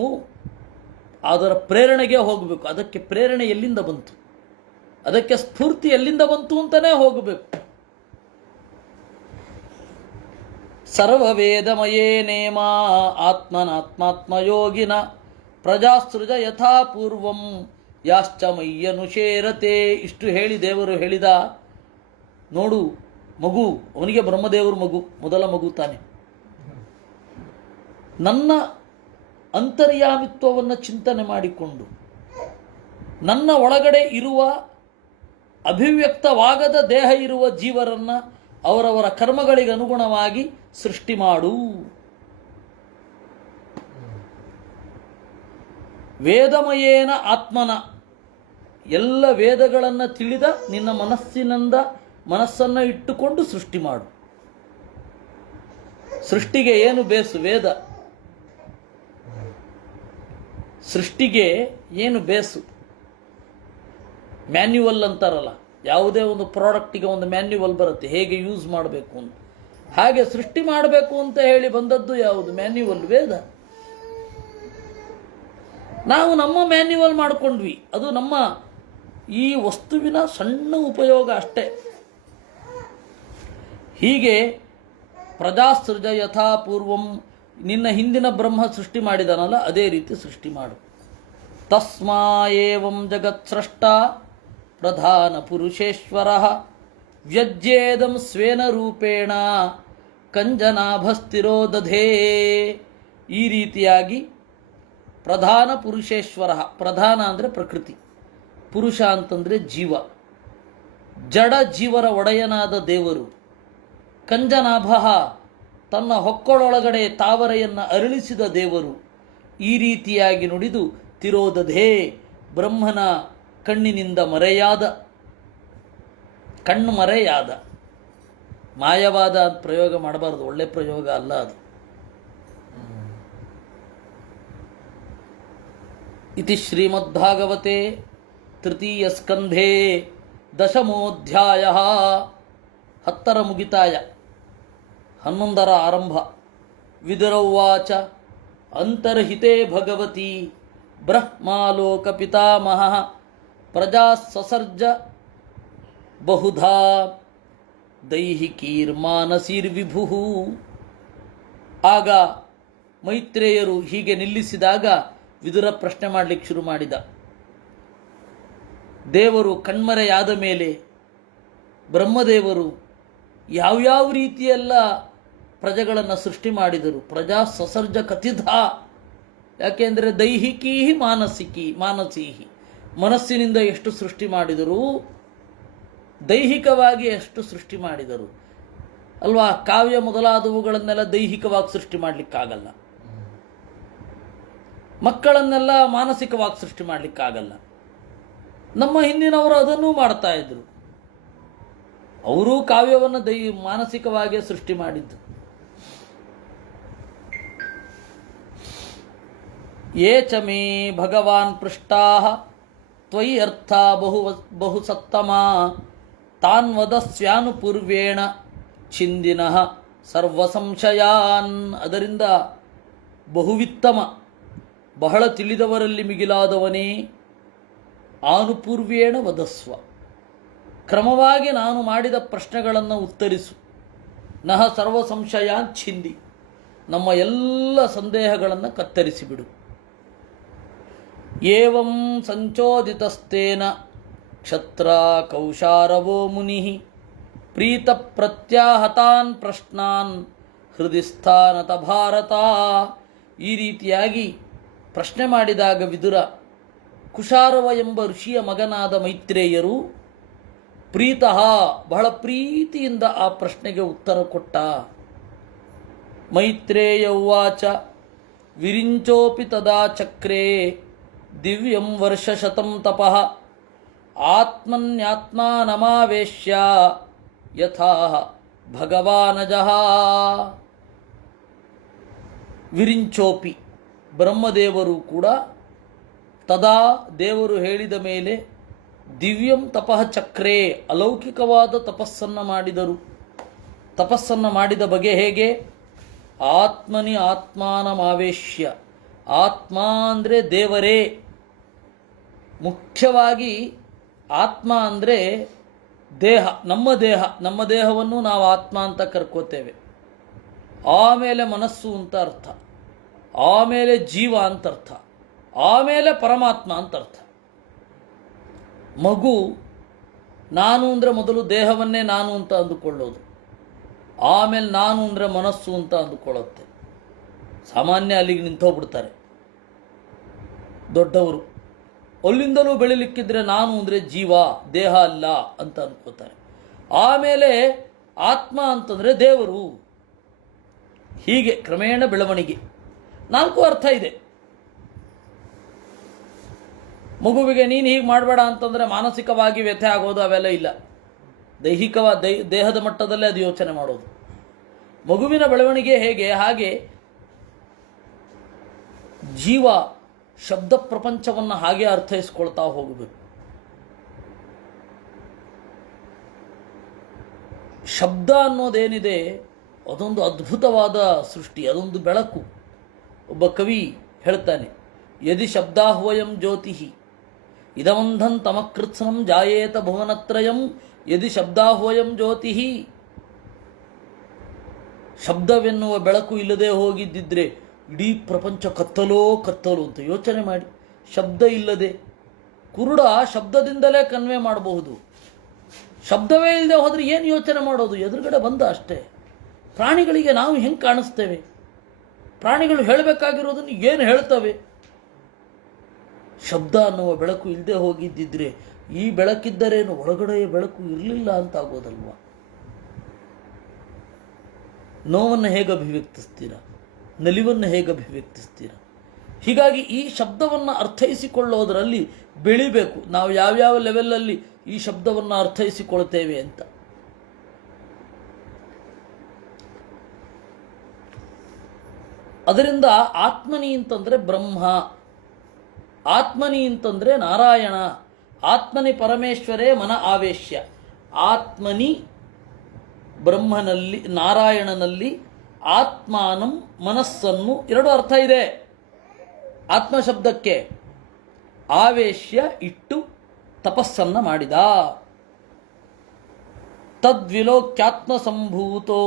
ಅದರ ಪ್ರೇರಣೆಗೆ ಹೋಗಬೇಕು. ಅದಕ್ಕೆ ಪ್ರೇರಣೆ ಎಲ್ಲಿಂದ ಬಂತು, ಅದಕ್ಕೆ ಸ್ಫೂರ್ತಿ ಎಲ್ಲಿಂದ ಬಂತು ಅಂತಲೇ ಹೋಗಬೇಕು. ಸರ್ವವೇದಮಯೇ ನೇಮ ಆತ್ಮನಾತ್ಮಾತ್ಮಯೋಗಿನ ಪ್ರಜಾಸೃಜ ಯಥಾ ಪೂರ್ವಂ ಯಾಶ್ಚ ಮಯ್ಯನುಶೇರತೆ. ಇಷ್ಟು ಹೇಳಿ ದೇವರು ಹೇಳಿದ, ನೋಡು ಮಗು, ಅವನಿಗೆ ಬ್ರಹ್ಮದೇವರು ಮಗು, ಮೊದಲ ಮಗು ತಾನೆ. ನನ್ನ ಅಂತರ್ಯಾಮಿತ್ವವನ್ನು ಚಿಂತನೆ ಮಾಡಿಕೊಂಡು ನನ್ನ ಒಳಗಡೆ ಇರುವ ಅಭಿವ್ಯಕ್ತವಾಗದ ದೇಹ ಇರುವ ಜೀವರನ್ನು ಅವರವರ ಕರ್ಮಗಳಿಗೆ ಅನುಗುಣವಾಗಿ ಸೃಷ್ಟಿ ಮಾಡು. ವೇದಮಯೇನ ಆತ್ಮನ, ಎಲ್ಲ ವೇದಗಳನ್ನು ತಿಳಿದ ನಿನ್ನ ಮನಸ್ಸನ್ನು ಇಟ್ಟುಕೊಂಡು ಸೃಷ್ಟಿ ಮಾಡು. ಸೃಷ್ಟಿಗೆ ಏನು ಬೇಸು? ವೇದ. ಸೃಷ್ಟಿಗೆ ಏನು ಬೇಸು? ಮ್ಯಾನ್ಯುವಲ್ ಅಂತಾರಲ್ಲ, ಯಾವುದೇ ಒಂದು ಪ್ರಾಡಕ್ಟಿಗೆ ಒಂದು ಮ್ಯಾನ್ಯುವಲ್ ಬರುತ್ತೆ, ಹೇಗೆ ಯೂಸ್ ಮಾಡಬೇಕು ಅಂತ. ಹಾಗೆ ಸೃಷ್ಟಿ ಮಾಡಬೇಕು ಅಂತ ಹೇಳಿ ಬಂದದ್ದು ಯಾವುದು? ಮ್ಯಾನ್ಯುವಲ್, ವೇದ. ನಾವು ನಮ್ಮ ಮ್ಯಾನ್ಯುವಲ್ ಮಾಡಿಕೊಂಡ್ವಿ. ಅದು ನಮ್ಮ ಈ ವಸ್ತುವಿನ ಸಣ್ಣ ಉಪಯೋಗ ಅಷ್ಟೇ. ಹೀಗೆ ಪ್ರಜಾಸೃಜ ಯಥಾ ಪೂರ್ವಂ, ನಿನ್ನ ಹಿಂದಿನ ಬ್ರಹ್ಮ ಸೃಷ್ಟಿ ಮಾಡಿದನಲ್ಲ ಅದೇ ರೀತಿ ಸೃಷ್ಟಿ ಮಾಡು. ತಸ್ಮಾ ಏವಂ ಜಗತ್ ಸ್ರಷ್ಟ ಪ್ರಧಾನ ಪುರುಷೇಶ್ವರ ವ್ಯಜ್ಯೇದಂ ಸ್ವೇನ ರೂಪೇಣ ಕಂಜನಾಭಸ್ಥಿರೋ ದಧೇ. ಈ ರೀತಿಯಾಗಿ ಪ್ರಧಾನ ಪುರುಷೇಶ್ವರ, ಪ್ರಧಾನ ಅಂದರೆ ಪ್ರಕೃತಿ, ಪುರುಷ ಅಂತಂದರೆ ಜೀವ, ಜಡ ಜೀವರ ಒಡೆಯನಾದ ದೇವರು. ಕಂಜನಾಭ, ತನ್ನ ಹೊಕ್ಕಳೊಳಗಡೆ ತಾವರೆಯನ್ನು ಅರಳಿಸಿದ ದೇವರು. ಈ ರೀತಿಯಾಗಿ ನುಡಿದು ತಿರೋದಧೇ, ಬ್ರಹ್ಮನ ಕಣ್ಣಿನಿಂದ ಮರೆಯಾದ, ಕಣ್ಣು ಮರೆಯಾದ. ಮಾಯವಾದ ಅಂತ ಪ್ರಯೋಗ ಮಾಡಬಾರದು, ಒಳ್ಳೆ ಪ್ರಯೋಗ ಅಲ್ಲ ಅದು. ಇತಿ ಶ್ರೀಮದ್ಭಾಗವತೆ ತೃತೀಯ ಸ್ಕಂಧೇ ದಶಮೋಧ್ಯಾಯ. 10ರ ಮುಗಿತಾಯ, 11ರ ಆರಂಭ. ವಿದುರೌವಾಚ ಅಂತರ್ಹಿತೆ ಭಗವತಿ ಬ್ರಹ್ಮಾಲೋಕ ಪಿತಾಮಹ ಪ್ರಜಾ ಸಸರ್ಜ ಬಹುಧಾ ದೈಹಿಕೀರ್ಮಾನಸೀರ್ವಿಭು. ಆಗ ಮೈತ್ರೇಯರು ಹೀಗೆ ನಿಲ್ಲಿಸಿದಾಗ ವಿದುರ ಪ್ರಶ್ನೆ ಮಾಡಲಿಕ್ಕೆ ಶುರು ಮಾಡಿದ. ದೇವರು ಕಣ್ಮರೆಯಾದ ಮೇಲೆ ಬ್ರಹ್ಮದೇವರು ಯಾವ್ಯಾವ ರೀತಿಯೆಲ್ಲ ಪ್ರಜೆಗಳನ್ನು ಸೃಷ್ಟಿ ಮಾಡಿದರು. ಪ್ರಜಾ ಸಸರ್ಜ ಕಥಿತ. ಯಾಕೆಂದರೆ ದೈಹಿಕೀ ಮಾನಸೀಹಿ, ಮನಸ್ಸಿನಿಂದ ಎಷ್ಟು ಸೃಷ್ಟಿ ಮಾಡಿದರು, ದೈಹಿಕವಾಗಿ ಎಷ್ಟು ಸೃಷ್ಟಿ ಮಾಡಿದರು ಅಲ್ವಾ. ಕಾವ್ಯ ಮೊದಲಾದವುಗಳನ್ನೆಲ್ಲ ದೈಹಿಕವಾಗಿ ಸೃಷ್ಟಿ ಮಾಡಲಿಕ್ಕಾಗಲ್ಲ, ಮಕ್ಕಳನ್ನೆಲ್ಲ ಮಾನಸಿಕವಾಗಿ ಸೃಷ್ಟಿ ಮಾಡಲಿಕ್ಕಾಗಲ್ಲ. ನಮ್ಮ ಹಿಂದಿನವರು ಅದನ್ನೂ ಮಾಡ್ತಾ ಇದ್ರು. ಅವರೂ ಕಾವ್ಯವನ್ನು ಮಾನಸಿಕವಾಗಿ ಸೃಷ್ಟಿ ಮಾಡಿದ್ದು. ಯೇ ಚ ಮೇ ಭಗವಾನ್ ಪೃಷ್ಟಾ ತ್ವಯಿ ಅರ್ಥ ಬಹು ಸತ್ತಮ ತಾನ್ ವದಸ್ಯಾನುಪೂರ್ವೇಣ ಛಿಂದಿನಃ ಸರ್ವ ಸಂಶಯಾನ್. ಅದರಿಂದ ಬಹುವಿತ್ತಮ, ಬಹಳ ತಿಳಿದವರಲ್ಲಿ ಮಿಗಿಲಾದವನೇ, ಆನುಪೂರ್ವೇಣ ವದಸ್ವ, ಕ್ರಮವಾಗಿ ನಾನು ಮಾಡಿದ ಪ್ರಶ್ನೆಗಳನ್ನು ಉತ್ತರಿಸು. ನಹ ಸರ್ವ ಸಂಶಯಾನ್ ಛಿಂದಿ, ನಮ್ಮ ಎಲ್ಲ ಸಂದೇಹಗಳನ್ನು ಕತ್ತರಿಸಿಬಿಡು. ಏವಂ ಸಂಚೋದಿತಸ್ತೇನ ಕ್ಷತ್ರ ಕೌಶಾರವೋ ಮುನಿ ಪ್ರೀತ ಪ್ರತ್ಯಾಹತಾನ್ ಪ್ರಶ್ನಾನ್ ಹೃದಯ ಸ್ಥಾನತ ಭಾರತ. ಈ ರೀತಿಯಾಗಿ ಪ್ರಶ್ನೆ ಮಾಡಿದಾಗ ವಿದುರ, ಕುಶಾರವ ಎಂಬ ಋಷಿಯ ಮಗನಾದ ಮೈತ್ರೇಯರು ಪ್ರೀತಃ, ಬಹಳ ಪ್ರೀತಿಯಿಂದ ಆ ಪ್ರಶ್ನೆಗೆ ಉತ್ತರ ಕೊಟ್ಟ. ಮೈತ್ರೇಯ ಉವಾಚ ವಿರಿಂಚೋಪಿ ತದಾ ಚಕ್ರೇ ದಿವ್ಯಂ ವರ್ಷಶತಂ ತಪಃ ಆತ್ಮನ್ಯಾತ್ಮಾನಮಾವೇಶ್ಯ ಯಥಾ ಭಗವಾನಜಃ. ವಿರಿಂಚೋಪಿ, ಬ್ರಹ್ಮದೇವರು ಕೂಡ ತದಾ, ದೇವರು ಹೇಳಿದ ಮೇಲೆ, ದಿವ್ಯಂ ತಪಃ ಚಕ್ರೇ, ಅಲೌಕಿಕವಾದ ತಪಸ್ಸನ್ನು ಮಾಡಿದರು. ತಪಸ್ಸನ್ನು ಮಾಡಿದ ಬಗೆ ಹೇಗೆ? ಆತ್ಮನಿ ಆತ್ಮಾನಮಾವೇಶ್ಯ, ಆತ್ಮ ಅಂದರೆ ದೇವರೇ. ಮುಖ್ಯವಾಗಿ ಆತ್ಮ ಅಂದರೆ ದೇಹ, ನಮ್ಮ ದೇಹವನ್ನು ನಾವು ಆತ್ಮ ಅಂತ ಕರ್ಕೋತೇವೆ. ಆಮೇಲೆ ಮನಸ್ಸು ಅಂತ ಅರ್ಥ, ಆಮೇಲೆ ಜೀವ ಅಂತ ಅರ್ಥ, ಆಮೇಲೆ ಪರಮಾತ್ಮ ಅಂತ ಅರ್ಥ. ಮಗು ನಾನು ಅಂದರೆ ಮೊದಲು ದೇಹವನ್ನೇ ನಾನು ಅಂತ ಅಂದುಕೊಳ್ಳೋದು, ಆಮೇಲೆ ನಾನು ಅಂದರೆ ಮನಸ್ಸು ಅಂತ ಅಂದುಕೊಳ್ಳುತ್ತೆ. ಸಾಮಾನ್ಯ ಅಲ್ಲಿಗೆ ನಿಂತೋಗ್ಬಿಡ್ತಾರೆ ದೊಡ್ಡವರು. ಅಲ್ಲಿಂದಲೂ ಬೆಳಿಲಿಕ್ಕಿದ್ರೆ ನಾನು ಅಂದರೆ ಜೀವ, ದೇಹ ಅಲ್ಲ ಅಂತ ಅಂದ್ಕೋತಾರೆ. ಆಮೇಲೆ ಆತ್ಮ ಅಂತಂದರೆ ದೇವರು. ಹೀಗೆ ಕ್ರಮೇಣ ಬೆಳವಣಿಗೆ. 4 ಅರ್ಥ ಇದೆ. ಮಗುವಿಗೆ ನೀನು ಹೀಗೆ ಮಾಡಬೇಡ ಅಂತಂದರೆ ಮಾನಸಿಕವಾಗಿ ವ್ಯಥೆ ಆಗೋದು ಅವೆಲ್ಲ ಇಲ್ಲ. ದೇಹದ ಮಟ್ಟದಲ್ಲೇ ಅದು ಯೋಚನೆ ಮಾಡೋದು. ಮಗುವಿನ ಬೆಳವಣಿಗೆ ಹೇಗೆ, ಹಾಗೆ ಜೀವ ಶಬ್ದ ಪ್ರಪಂಚವನ್ನು ಹಾಗೆ ಅರ್ಥೈಸ್ಕೊಳ್ತಾ ಹೋಗಬೇಕು. ಶಬ್ದ ಅನ್ನೋದೇನಿದೆ ಅದೊಂದು ಅದ್ಭುತವಾದ ಸೃಷ್ಟಿ, ಅದೊಂದು ಬೆಳಕು. ಒಬ್ಬ ಕವಿ ಹೇಳ್ತಾನೆ, ಯದಿ ಶಬ್ದಾಹ್ವಯಂ ಜ್ಯೋತಿ ಇದಮಂಧನ್ ತಮಕೃತ್ಸನಂ ಜಾಯೇತ ಭುವನತ್ರಯಂ ಯದಿ ಶಬ್ದಾಹ್ವಯಂ ಜ್ಯೋತಿ. ಶಬ್ದವೆನ್ನುವ ಬೆಳಕು ಇಲ್ಲದೆ ಹೋಗಿದ್ದಿದ್ರೆ ಇಡೀ ಪ್ರಪಂಚ ಕತ್ತಲೋ ಕತ್ತಲು ಅಂತ ಯೋಚನೆ ಮಾಡಿ. ಶಬ್ದ ಇಲ್ಲದೆ ಕುರುಡ ಶಬ್ದದಿಂದಲೇ ಕನ್ವೆ ಮಾಡಬಹುದು. ಶಬ್ದವೇ ಇಲ್ಲದೆ ಹೋದರೆ ಏನು ಯೋಚನೆ ಮಾಡೋದು? ಎದುರುಗಡೆ ಬಂದ ಅಷ್ಟೇ. ಪ್ರಾಣಿಗಳಿಗೆ ನಾವು ಹೆಂಗೆ ಕಾಣಿಸ್ತೇವೆ? ಪ್ರಾಣಿಗಳು ಹೇಳಬೇಕಾಗಿರೋದನ್ನು ಏನು ಹೇಳ್ತವೆ? ಶಬ್ದ ಅನ್ನುವ ಬೆಳಕು ಇಲ್ಲದೆ ಹೋಗಿದ್ದಿದ್ರೆ ಈ ಬೆಳಕಿದ್ದರೇನು ಹೊರಗಡೆಯ ಬೆಳಕು ಇರಲಿಲ್ಲ ಅಂತ ಆಗೋದಲ್ವ? ನೋವನ್ನು ಹೇಗೆ ಅಭಿವ್ಯಕ್ತಿಸ್ತೀರ? ನಲಿವನ್ನು ಹೇಗೆ ಅಭಿವ್ಯಕ್ತಿಸ್ತೀರ? ಹೀಗಾಗಿ ಈ ಶಬ್ದವನ್ನು ಅರ್ಥೈಸಿಕೊಳ್ಳೋದರಲ್ಲಿ ಬೆಳಿಬೇಕು. ನಾವು ಯಾವ್ಯಾವ ಲೆವೆಲಲ್ಲಿ ಈ ಶಬ್ದವನ್ನು ಅರ್ಥೈಸಿಕೊಳ್ತೇವೆ ಅಂತ. ಅದರಿಂದ ಆತ್ಮನಿ ಅಂತಂದರೆ ಬ್ರಹ್ಮ, ಆತ್ಮನಿ ಅಂತಂದರೆ ನಾರಾಯಣ, ಆತ್ಮನಿ ಪರಮೇಶ್ವರೇ ಮನ ಆವೇಶ್ಯ. ಆತ್ಮನಿ ಬ್ರಹ್ಮನಲ್ಲಿ, ನಾರಾಯಣನಲ್ಲಿ ಆತ್ಮಾನಂ ಮನಸ್ಸನ್ನು, ಎರಡು ಅರ್ಥ ಇದೆ ಆತ್ಮ ಶಬ್ದಕ್ಕೆ. ಆವೇಶ್ಯ ಇಟ್ಟು ತಪಸ್ಸನ್ನ ಮಾಡಿದ. ತದ್ವಿಲೋಕ್ಯಾತ್ಮ ಸಂಭೂತೋ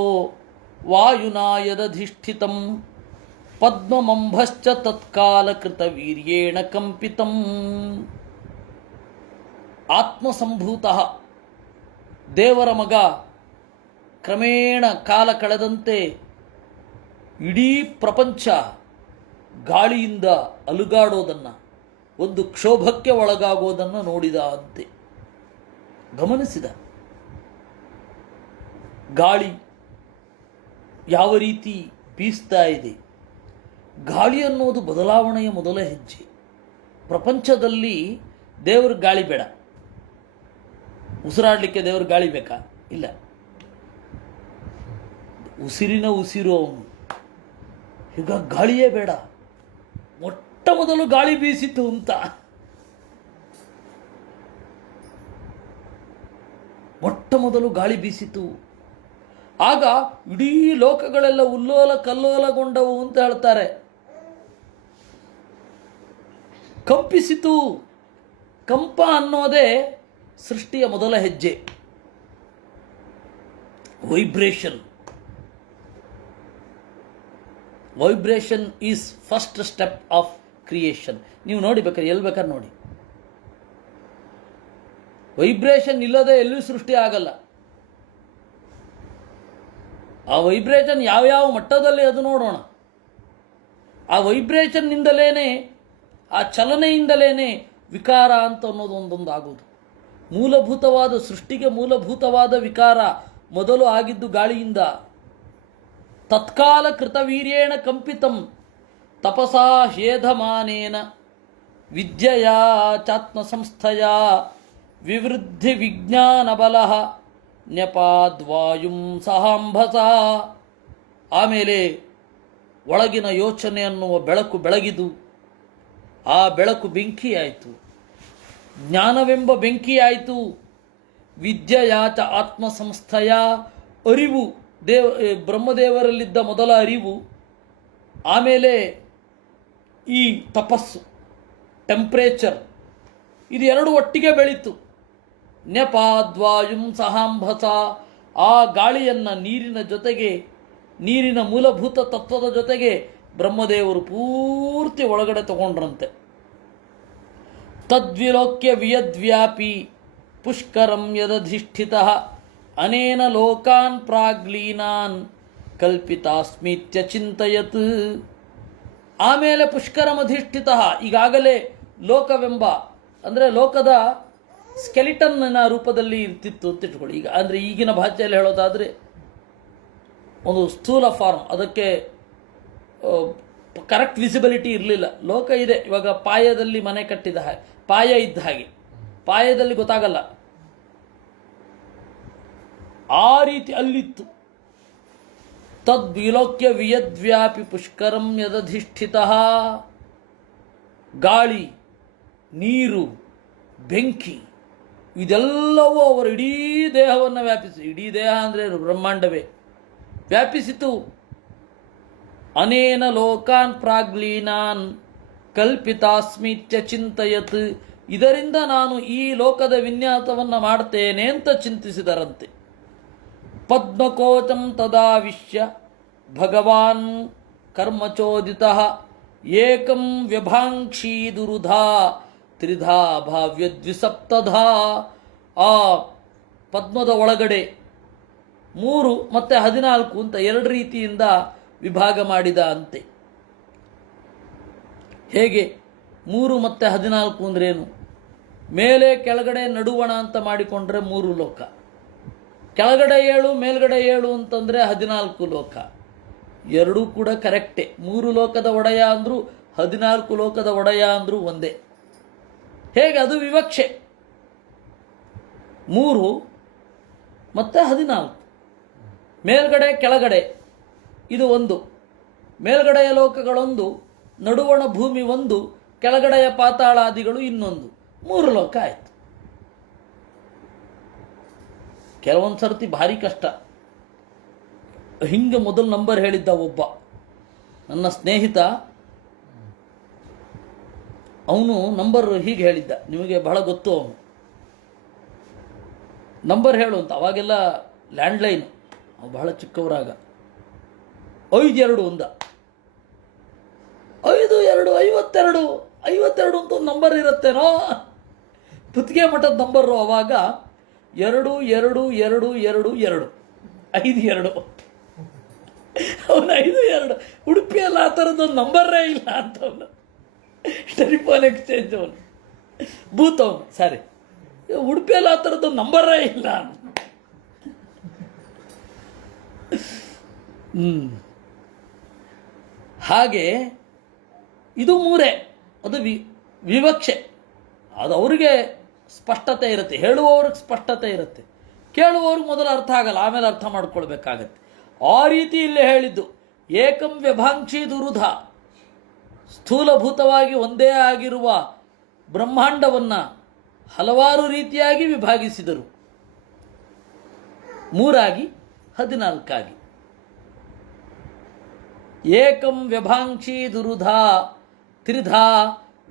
ವಾಯುನಾ ಯದಧಿಷ್ಠಿತಂ ಪದ್ಮಮಂಭಶ್ಚ ತತ್ಕಾಲ ಕೃತ ವೀರ್ಯೇಣ ಕಂಪಿತಂ. ಆತ್ಮಸಂಭೂತ ದೇವರ ಮಗ ಕ್ರಮೇಣ ಕಾಲ ಕಳೆದಂತೆ ಇಡೀ ಪ್ರಪಂಚ ಗಾಳಿಯಿಂದ ಅಲುಗಾಡೋದನ್ನು, ಒಂದು ಕ್ಷೋಭಕ್ಕೆ ಒಳಗಾಗೋದನ್ನು ನೋಡಿದ ಅಂತೆ. ಗಮನಿಸಿದ ಗಾಳಿ ಯಾವ ರೀತಿ ಬೀಸ್ತಾ ಇದೆ. ಗಾಳಿ ಅನ್ನೋದು ಬದಲಾವಣೆಯ ಮೊದಲ ಹೆಜ್ಜೆ. ಪ್ರಪಂಚದಲ್ಲಿ ದೇವ್ರ ಗಾಳಿ ಬೇಡ. ಉಸಿರಾಡಲಿಕ್ಕೆ ದೇವ್ರ ಗಾಳಿ ಬೇಕಾ? ಇಲ್ಲ. ಉಸಿರಿನ ಉಸಿರು ಅವನು. ಈಗ ಗಾಳಿಯೇ ಬೇಡ. ಮೊಟ್ಟ ಮೊದಲು ಗಾಳಿ ಬೀಸಿತು ಅಂತ. ಮೊಟ್ಟ ಮೊದಲು ಗಾಳಿ ಬೀಸಿತು. ಆಗ ಇಡೀ ಲೋಕಗಳೆಲ್ಲ ಉಲ್ಲೋಲ ಕಲ್ಲೋಲಗೊಂಡವು ಅಂತ ಹೇಳ್ತಾರೆ. ಕಂಪಿಸಿತು. ಕಂಪ ಅನ್ನೋದೇ ಸೃಷ್ಟಿಯ ಮೊದಲ ಹೆಜ್ಜೆ. Vibration. Vibration is first step of creation. ನೀವು ನೋಡಿ ಬೇಕಾದ್ರೆ ಎಲ್ಲಿ ಬೇಕಾದ್ರೆ ನೋಡಿ. ವೈಬ್ರೇಷನ್ ಇಲ್ಲದೆ ಎಲ್ಲೂ ಸೃಷ್ಟಿ ಆಗಲ್ಲ. ಆ ವೈಬ್ರೇಷನ್ ಯಾವ್ಯಾವ ಮಟ್ಟದಲ್ಲಿ ಅದು ನೋಡೋಣ. ಆ ವೈಬ್ರೇಷನ್ನಿಂದಲೇ, ಆ ಚಲನೆಯಿಂದಲೇ ವಿಕಾರ ಅಂತ ಅನ್ನೋದು ಒಂದೊಂದು ಆಗೋದು. ಮೂಲಭೂತವಾದ ಸೃಷ್ಟಿಗೆ ಮೂಲಭೂತವಾದ ವಿಕಾರ ಮೊದಲು ಆಗಿದ್ದು ಗಾಳಿಯಿಂದ. ತತ್ಕಾಲ ಕೃತವೀರ್ಯೇಣ ಕಂಪಿತಂ ತಪಸಾ ಹೇಧಮಾನೇನ ವಿದ್ಯೆಯ ಚಾತ್ಮ ಸಂಸ್ಥೆಯ ವಿವೃದ್ಧಿ ವಿಜ್ಞಾನ ಬಲ ನ್ಯಪಾದ್ವಾಯುಂ ಸಹಾಂಭಸ. ಆಮೇಲೆ ಒಳಗಿನ ಯೋಚನೆ ಅನ್ನುವ ಬೆಳಕು ಬೆಳಗಿದು. ಆ ಬೆಳಕು ಬೆಂಕಿಯಾಯಿತು. ಜ್ಞಾನವೆಂಬ ಬೆಂಕಿಯಾಯಿತು. ವಿದ್ಯೆಯಾಚ ಆತ್ಮಸಂಸ್ಥೆಯ ಅರಿವು, ಬ್ರಹ್ಮದೇವರಲ್ಲಿದ್ದ ಮೊದಲ ಅರಿವು. ಆಮೇಲೆ ಈ ತಪಸ್ಸು, ಟೆಂಪ್ರೇಚರ್, ಇದು ಎರಡು ಒಟ್ಟಿಗೆ ಬೆಳೀತು. ನ್ಯಪಾದ್ವಾಯುಂ ಸಹಾಂಭಸ. ಆ ಗಾಳಿಯನ್ನು ನೀರಿನ ಜೊತೆಗೆ, ನೀರಿನ ಮೂಲಭೂತ ತತ್ವದ ಜೊತೆಗೆ ಬ್ರಹ್ಮದೇವರು ಪೂರ್ತಿ ಒಳಗಡೆ ತಗೊಂಡ್ರಂತೆ. ತದ್ವಿಲೋಕ್ಯ ವಿಯದ್ವ್ಯಾಪಿ ಪುಷ್ಕರಂ ಯದಧಿಷ್ಠಿತಃ ಅನೇನ ಲೋಕಾನ್ ಪ್ರಾಗ್ಲೀನಾನ್ ಕಲ್ಪಿತಾಸ್ಮಿತ್ಯ ಚಿಂತಯತ್. ಆಮೇಲೆ ಪುಷ್ಕರಮಧಿಷ್ಠಿತಃ, ಈಗಾಗಲೇ ಲೋಕವೆಂಬ ಅಂದರೆ ಲೋಕದ ಸ್ಕೆಲಿಟನ್ನ ರೂಪದಲ್ಲಿ ಇರ್ತಿತ್ತು ಅಂತ ಇಟ್ಕೊಳ್ಳಿ. ಈಗ ಅಂದರೆ ಈಗಿನ ಭಾಷೆಯಲ್ಲಿ ಹೇಳೋದಾದರೆ ಒಂದು ಸ್ಥೂಲ ಫಾರ್ಮ್, ಅದಕ್ಕೆ ಕರೆಕ್ಟ್ ವಿಸಿಬಿಲಿಟಿ ಇರಲಿಲ್ಲ. ಲೋಕ ಇದೆ ಇವಾಗ ಪಾಯದಲ್ಲಿ ಮನೆ ಕಟ್ಟಿದ ಹಾಗೆ, ಪಾಯ ಇದ್ದ ಹಾಗೆ, ಪಾಯದಲ್ಲಿ ಗೊತ್ತಾಗಲ್ಲ. ಆ ರೀತಿ ಅಲ್ಲಿತ್ತು. ತದ್ವಿಲೋಕ್ಯ ವಿಯದ್ವ್ಯಾಪಿ ಪುಷ್ಕರಂ ಯದಧಿಷ್ಠಿತಃ. ಗಾಳಿ, ನೀರು, ಬೆಂಕಿ ಇದೆಲ್ಲವೂ ಅವರ ಇಡೀ ದೇಹವನ್ನು ವ್ಯಾಪಿಸಿ, ಇಡೀ ದೇಹ ಅಂದರೆ ಬ್ರಹ್ಮಾಂಡವೇ ವ್ಯಾಪಿಸಿತು. ಅನೇನ ಲೋಕಾನ್ ಪ್ರಾಗ್ಲೀನಾನ್ ಕಲ್ಪಿತಾಸ್ಮಿತ್ಯ ಚಿಂತಯತ್, ಇದರಿಂದ ನಾನು ಈ ಲೋಕದ ವಿನ್ಯಾಸವನ್ನು ಮಾಡ್ತೇನೆ ಅಂತ ಚಿಂತಿಸಿದರಂತೆ. ಪದ್ಮಕೋಚಂ ತದಾವಿಶ್ಯ ಭಗವಾನ್ ಕರ್ಮಚೋದಿತಃ ಏಕಂ ವ್ಯಭಾಂಕ್ಷಿ ದುರುಧಾ ತ್ರಿಧಾ ಭಾವ್ಯದ್ವಿಸಪ್ತಧಾ. ಆ ಪದ್ಮದ ಒಳಗಡೆ 3 ಮತ್ತು 14 ಅಂತ 2 ರೀತಿಯಿಂದ ವಿಭಾಗ ಮಾಡಿದ ಅಂತೆ. ಹೇಗೆ 3 ಮತ್ತು 14 ಅಂದ್ರೇನು? ಮೇಲೆ ಕೆಳಗಡೆ ನಡುವಣ ಅಂತ ಮಾಡಿಕೊಂಡ್ರೆ 3 ಲೋಕ, ಕೆಳಗಡೆ 7 ಮೇಲ್ಗಡೆ 7 ಅಂತಂದರೆ 14 ಲೋಕ. ಎರಡೂ ಕೂಡ ಕರೆಕ್ಟೇ. 3 ಲೋಕದ ಒಡೆಯ ಅಂದರೂ 14 ಲೋಕದ ಒಡೆಯ ಅಂದರೂ ಒಂದೇ. ಹೇಗೆ? ಅದು ವಿವಕ್ಷೆ. 3 ಮತ್ತು 14 ಮೇಲ್ಗಡೆ ಕೆಳಗಡೆ ಇದು ಒಂದು, ಮೇಲ್ಗಡೆಯ ಲೋಕಗಳೊಂದು, ನಡುವಣ ಭೂಮಿ ಒಂದು, ಕೆಳಗಡೆಯ ಪಾತಾಳಾದಿಗಳು ಇನ್ನೊಂದು, 3 ಲೋಕ ಆಯಿತು. ಕೆಲವೊಂದು ಸರ್ತಿ ಭಾರಿ ಕಷ್ಟ. ಹಿಂಗೆ ಮೊದಲು ನಂಬರ್ ಹೇಳಿದ್ದ ಒಬ್ಬ ನನ್ನ ಸ್ನೇಹಿತ, ಅವನು ನಂಬರ್ ಹೀಗೆ ಹೇಳಿದ್ದ, ನಿಮಗೆ ಬಹಳ ಗೊತ್ತು. ಅವನು ನಂಬರ್ ಹೇಳು ಅಂತ, ಅವಾಗೆಲ್ಲ ಲ್ಯಾಂಡ್ಲೈನು, ಅವು ಬಹಳ ಚಿಕ್ಕವರಾಗ 52 ಅಂದ. 52 52 52 ಅಂತ ಒಂದು ನಂಬರ್ ಇರುತ್ತೇನೋ, ಪುತ್ತಿಗೆ ಮಠದ ನಂಬರು. ಅವಾಗ 2 2 2 2 2 52. ಅವನು 52. ಉಡುಪಿಯಲ್ಲಿ ಆ ಥರದ್ದೊಂದು ನಂಬರೇ ಇಲ್ಲ ಅಂತ ಅವನು. ಟೆಲಿಫೋನ್ ಎಕ್ಸ್ಚೇಂಜ್ ಅವನು, ಬೂತ್ ಅವನು, ಸಾರಿ, ಉಡುಪಿಯಲ್ಲಿ ಆ ಥರದ್ದೊಂದು ನಂಬರೇ ಇಲ್ಲ. ಹಾಗೆ ಇದು 3, ಅದು ವಿವಕ್ಷೆ. ಅದು ಅವರಿಗೆ ಸ್ಪಷ್ಟತೆ ಇರುತ್ತೆ, ಹೇಳುವವ್ರಿಗೆ ಸ್ಪಷ್ಟತೆ ಇರುತ್ತೆ, ಕೇಳುವವ್ರಿಗೆ ಮೊದಲು ಅರ್ಥ ಆಗಲ್ಲ, ಆಮೇಲೆ ಅರ್ಥ ಮಾಡ್ಕೊಳ್ಬೇಕಾಗತ್ತೆ. ಆ ರೀತಿ ಇಲ್ಲೇ ಹೇಳಿದ್ದು. ಏಕಂ ವ್ಯಭಾಂಕ್ಷಿ ದುರುಧ, ಸ್ಥೂಲಭೂತವಾಗಿ ಒಂದೇ ಆಗಿರುವ ಬ್ರಹ್ಮಾಂಡವನ್ನು ಹಲವಾರು ರೀತಿಯಾಗಿ ವಿಭಾಗಿಸಿದರು, 3 ಆಗಿ 14 ಆಗಿ. ಏಕಂ ವ್ಯಭಾಂಕ್ಷಿ ದುರುಧಾ ತ್ರಿಧಾ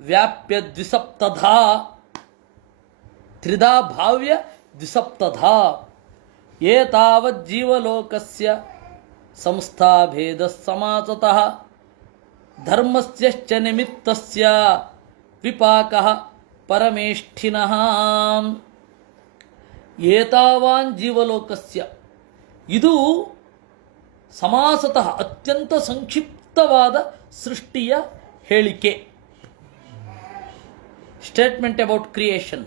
ವ್ಯಾಪ್ಯ ದ್ವಿಸಪ್ತಧಾ, ತ್ರಿಧಾ ಭಾವ್ಯ ದ್ವಿಸಪ್ತಧಾ. ಏತಾವಜ್ಜೀವಲೋಕಸ್ಯ ಸಂಸ್ಥಾಭೇದ ಸಮಾಸತಃ ಧರ್ಮಸ್ಯಶ್ಚ ನಿಮಿತ್ತಸ್ಯ ವಿಪಾಕಃ ಪರಮೇಷ್ಠಿನಃ. ಏತಾವಾನ್ ಜೀವಲೋಕಸ್ಯ, ಇದು ಸಮಾಸತಃ ಅತ್ಯಂತ ಸಂಕ್ಷಿಪ್ತವಾದ ಸೃಷ್ಟಿಯ ಹೇಳಿಕೆ. Statement about creation.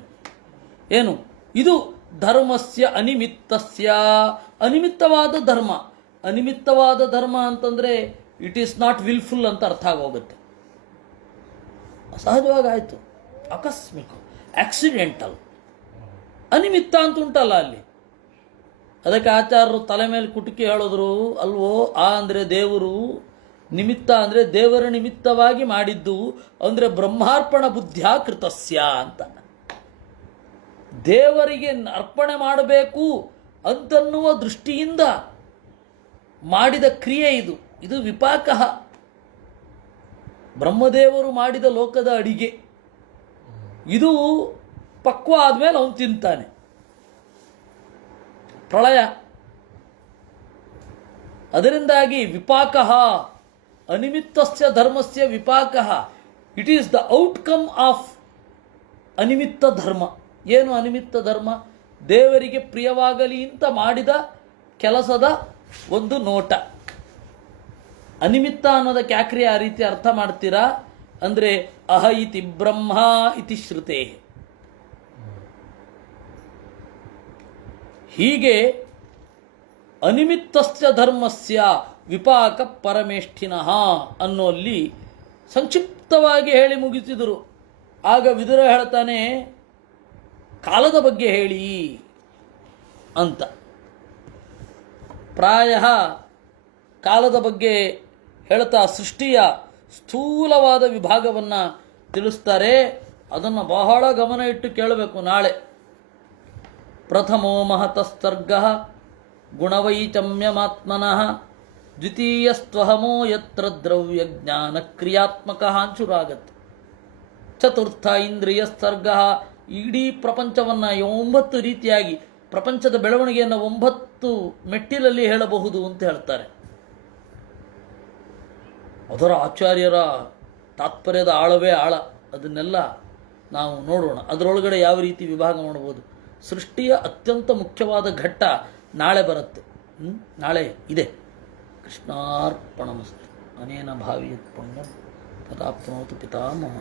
ಏನು ಇದು? ಧರ್ಮಸ್ಯ ಅನಿಮಿತ್ತಸ್ಯ, ಅನಿಮಿತ್ತವಾದ ಧರ್ಮ. ಅನಿಮಿತ್ತವಾದ ಧರ್ಮ ಅಂತಂದರೆ ಇಟ್ ಈಸ್ ನಾಟ್ ವಿಲ್ಫುಲ್ ಅಂತ ಅರ್ಥ ಆಗೋಗುತ್ತೆ. ಸಹಜವಾಗಿ ಆಯಿತು, ಆಕಸ್ಮಿಕ, ಆಕ್ಸಿಡೆಂಟಲ್. ಅನಿಮಿತ್ತ ಅಂತ ಉಂಟಲ್ಲ ಅಲ್ಲಿ, ಅದಕ್ಕೆ ಆಚಾರ್ಯರು ತಲೆ ಮೇಲೆ ಕುಟುಕಿ ಹೇಳಿದ್ರು ಅಲ್ವೋ. ಆ ಅಂದರೆ ದೇವರು, ನಿಮಿತ್ತ ಅಂದರೆ ದೇವರ ನಿಮಿತ್ತವಾಗಿ ಮಾಡಿದ್ದು, ಅಂದರೆ ಬ್ರಹ್ಮಾರ್ಪಣ ಬುದ್ಧಿಯ ಕೃತಸ್ಯ ಅಂತ. ದೇವರಿಗೆ ಅರ್ಪಣೆ ಮಾಡಬೇಕು ಅಂತನ್ನುವ ದೃಷ್ಟಿಯಿಂದ ಮಾಡಿದ ಕ್ರಿಯೆ ಇದು. ಇದು ವಿಪಾಕಃ, ಬ್ರಹ್ಮದೇವರು ಮಾಡಿದ ಲೋಕದ ಅಡಿಗೆ. ಇದು ಪಕ್ವ ಆದಮೇಲೆ ಅವನು ತಿಂತಾನೆ. ಪ್ರಳಯ. ಅದರಿಂದಾಗಿ ವಿಪಾಕಃ, ಅನಿಮಿತ್ತಸ್ಯ ಧರ್ಮಸ್ಯ ವಿಪಾಕಃ. It is the outcome of ಅನಿಮಿತ್ತ ಧರ್ಮ. ಏನು ಅನಿಮಿತ್ತ ಧರ್ಮ? ದೇವರಿಗೆ ಪ್ರಿಯವಾಗಲಿ ಅಂತ ಮಾಡಿದ ಕೆಲಸದ ಒಂದು ನೋಟ. ಅನಿಮಿತ್ತ ಅನ್ನೋದಕ್ಕೆ ಯಾಕ್ರಿ ಆ ರೀತಿ ಅರ್ಥ ಮಾಡ್ತೀರಾ ಅಂದರೆ, ಅಹ ಇತಿ ಬ್ರಹ್ಮ ಇತಿ ಶ್ರುತೆ. ಹೀಗೆ ಅನಿಮಿತ್ತಸ್ಯ ಧರ್ಮಸ್ಯ ವಿಪಾಕ ಪರಮೇಷ್ಠಿನಃ ಅನ್ನೋಲ್ಲಿ ಸಂಕ್ಷಿಪ್ತವಾಗಿ ಹೇಳಿ ಮುಗಿಸಿದರು. ಆಗ ವಿದುರ ಹೇಳ್ತಾನೆ, ಕಾಲದ ಬಗ್ಗೆ ಹೇಳಿ ಅಂತ. ಪ್ರಾಯ ಕಾಲದ ಬಗ್ಗೆ ಹೇಳ್ತಾ ಸೃಷ್ಟಿಯ ಸ್ಥೂಲವಾದ ವಿಭಾಗವನ್ನು ತಿಳಿಸ್ತಾರೆ. ಅದನ್ನು ಬಹಳ ಗಮನ ಇಟ್ಟು ಕೇಳಬೇಕು. ನಾಳೆ ಪ್ರಥಮೋ ಮಹತಸ್ತರ್ಗ ಗುಣವೈಚಮ್ಯಮಾತ್ಮನಃ ದ್ವಿತೀಯಸ್ತ್ವಹಮೋ ಯತ್ರ ದ್ರವ್ಯ ಜ್ಞಾನ ಕ್ರಿಯಾತ್ಮಕ ಶುರುವಾಗತ್ತೆ. ಚತುರ್ಥ ಇಂದ್ರಿಯ ಸ್ತರ್ಗ, ಇಡೀ ಪ್ರಪಂಚವನ್ನು 9 ರೀತಿಯಾಗಿ ಪ್ರಪಂಚದ ಬೆಳವಣಿಗೆಯನ್ನು 9 ಮೆಟ್ಟಿಲಲ್ಲಿ ಹೇಳಬಹುದು ಅಂತ ಹೇಳ್ತಾರೆ. ಅದರ ಆಚಾರ್ಯರ ತಾತ್ಪರ್ಯದ ಆಳವೇ ಆಳ. ಅದನ್ನೆಲ್ಲ ನಾವು ನೋಡೋಣ. ಅದರೊಳಗಡೆ ಯಾವ ರೀತಿ ವಿಭಾಗ ಮಾಡಬಹುದು. ಸೃಷ್ಟಿಯ ಅತ್ಯಂತ ಮುಖ್ಯವಾದ ಘಟ್ಟ ನಾಳೆ ಬರುತ್ತೆ. ನಾಳೆ ಇದೆ. ಕೃಷ್ಣಾರ್ಪಣಮಸ್ತು. ಅನೇನ ಭಾವಿಯತ್ ಪುಣ್ಯಂ ತದಾಪ್ನೋತು ಪಿತಾಮಹ.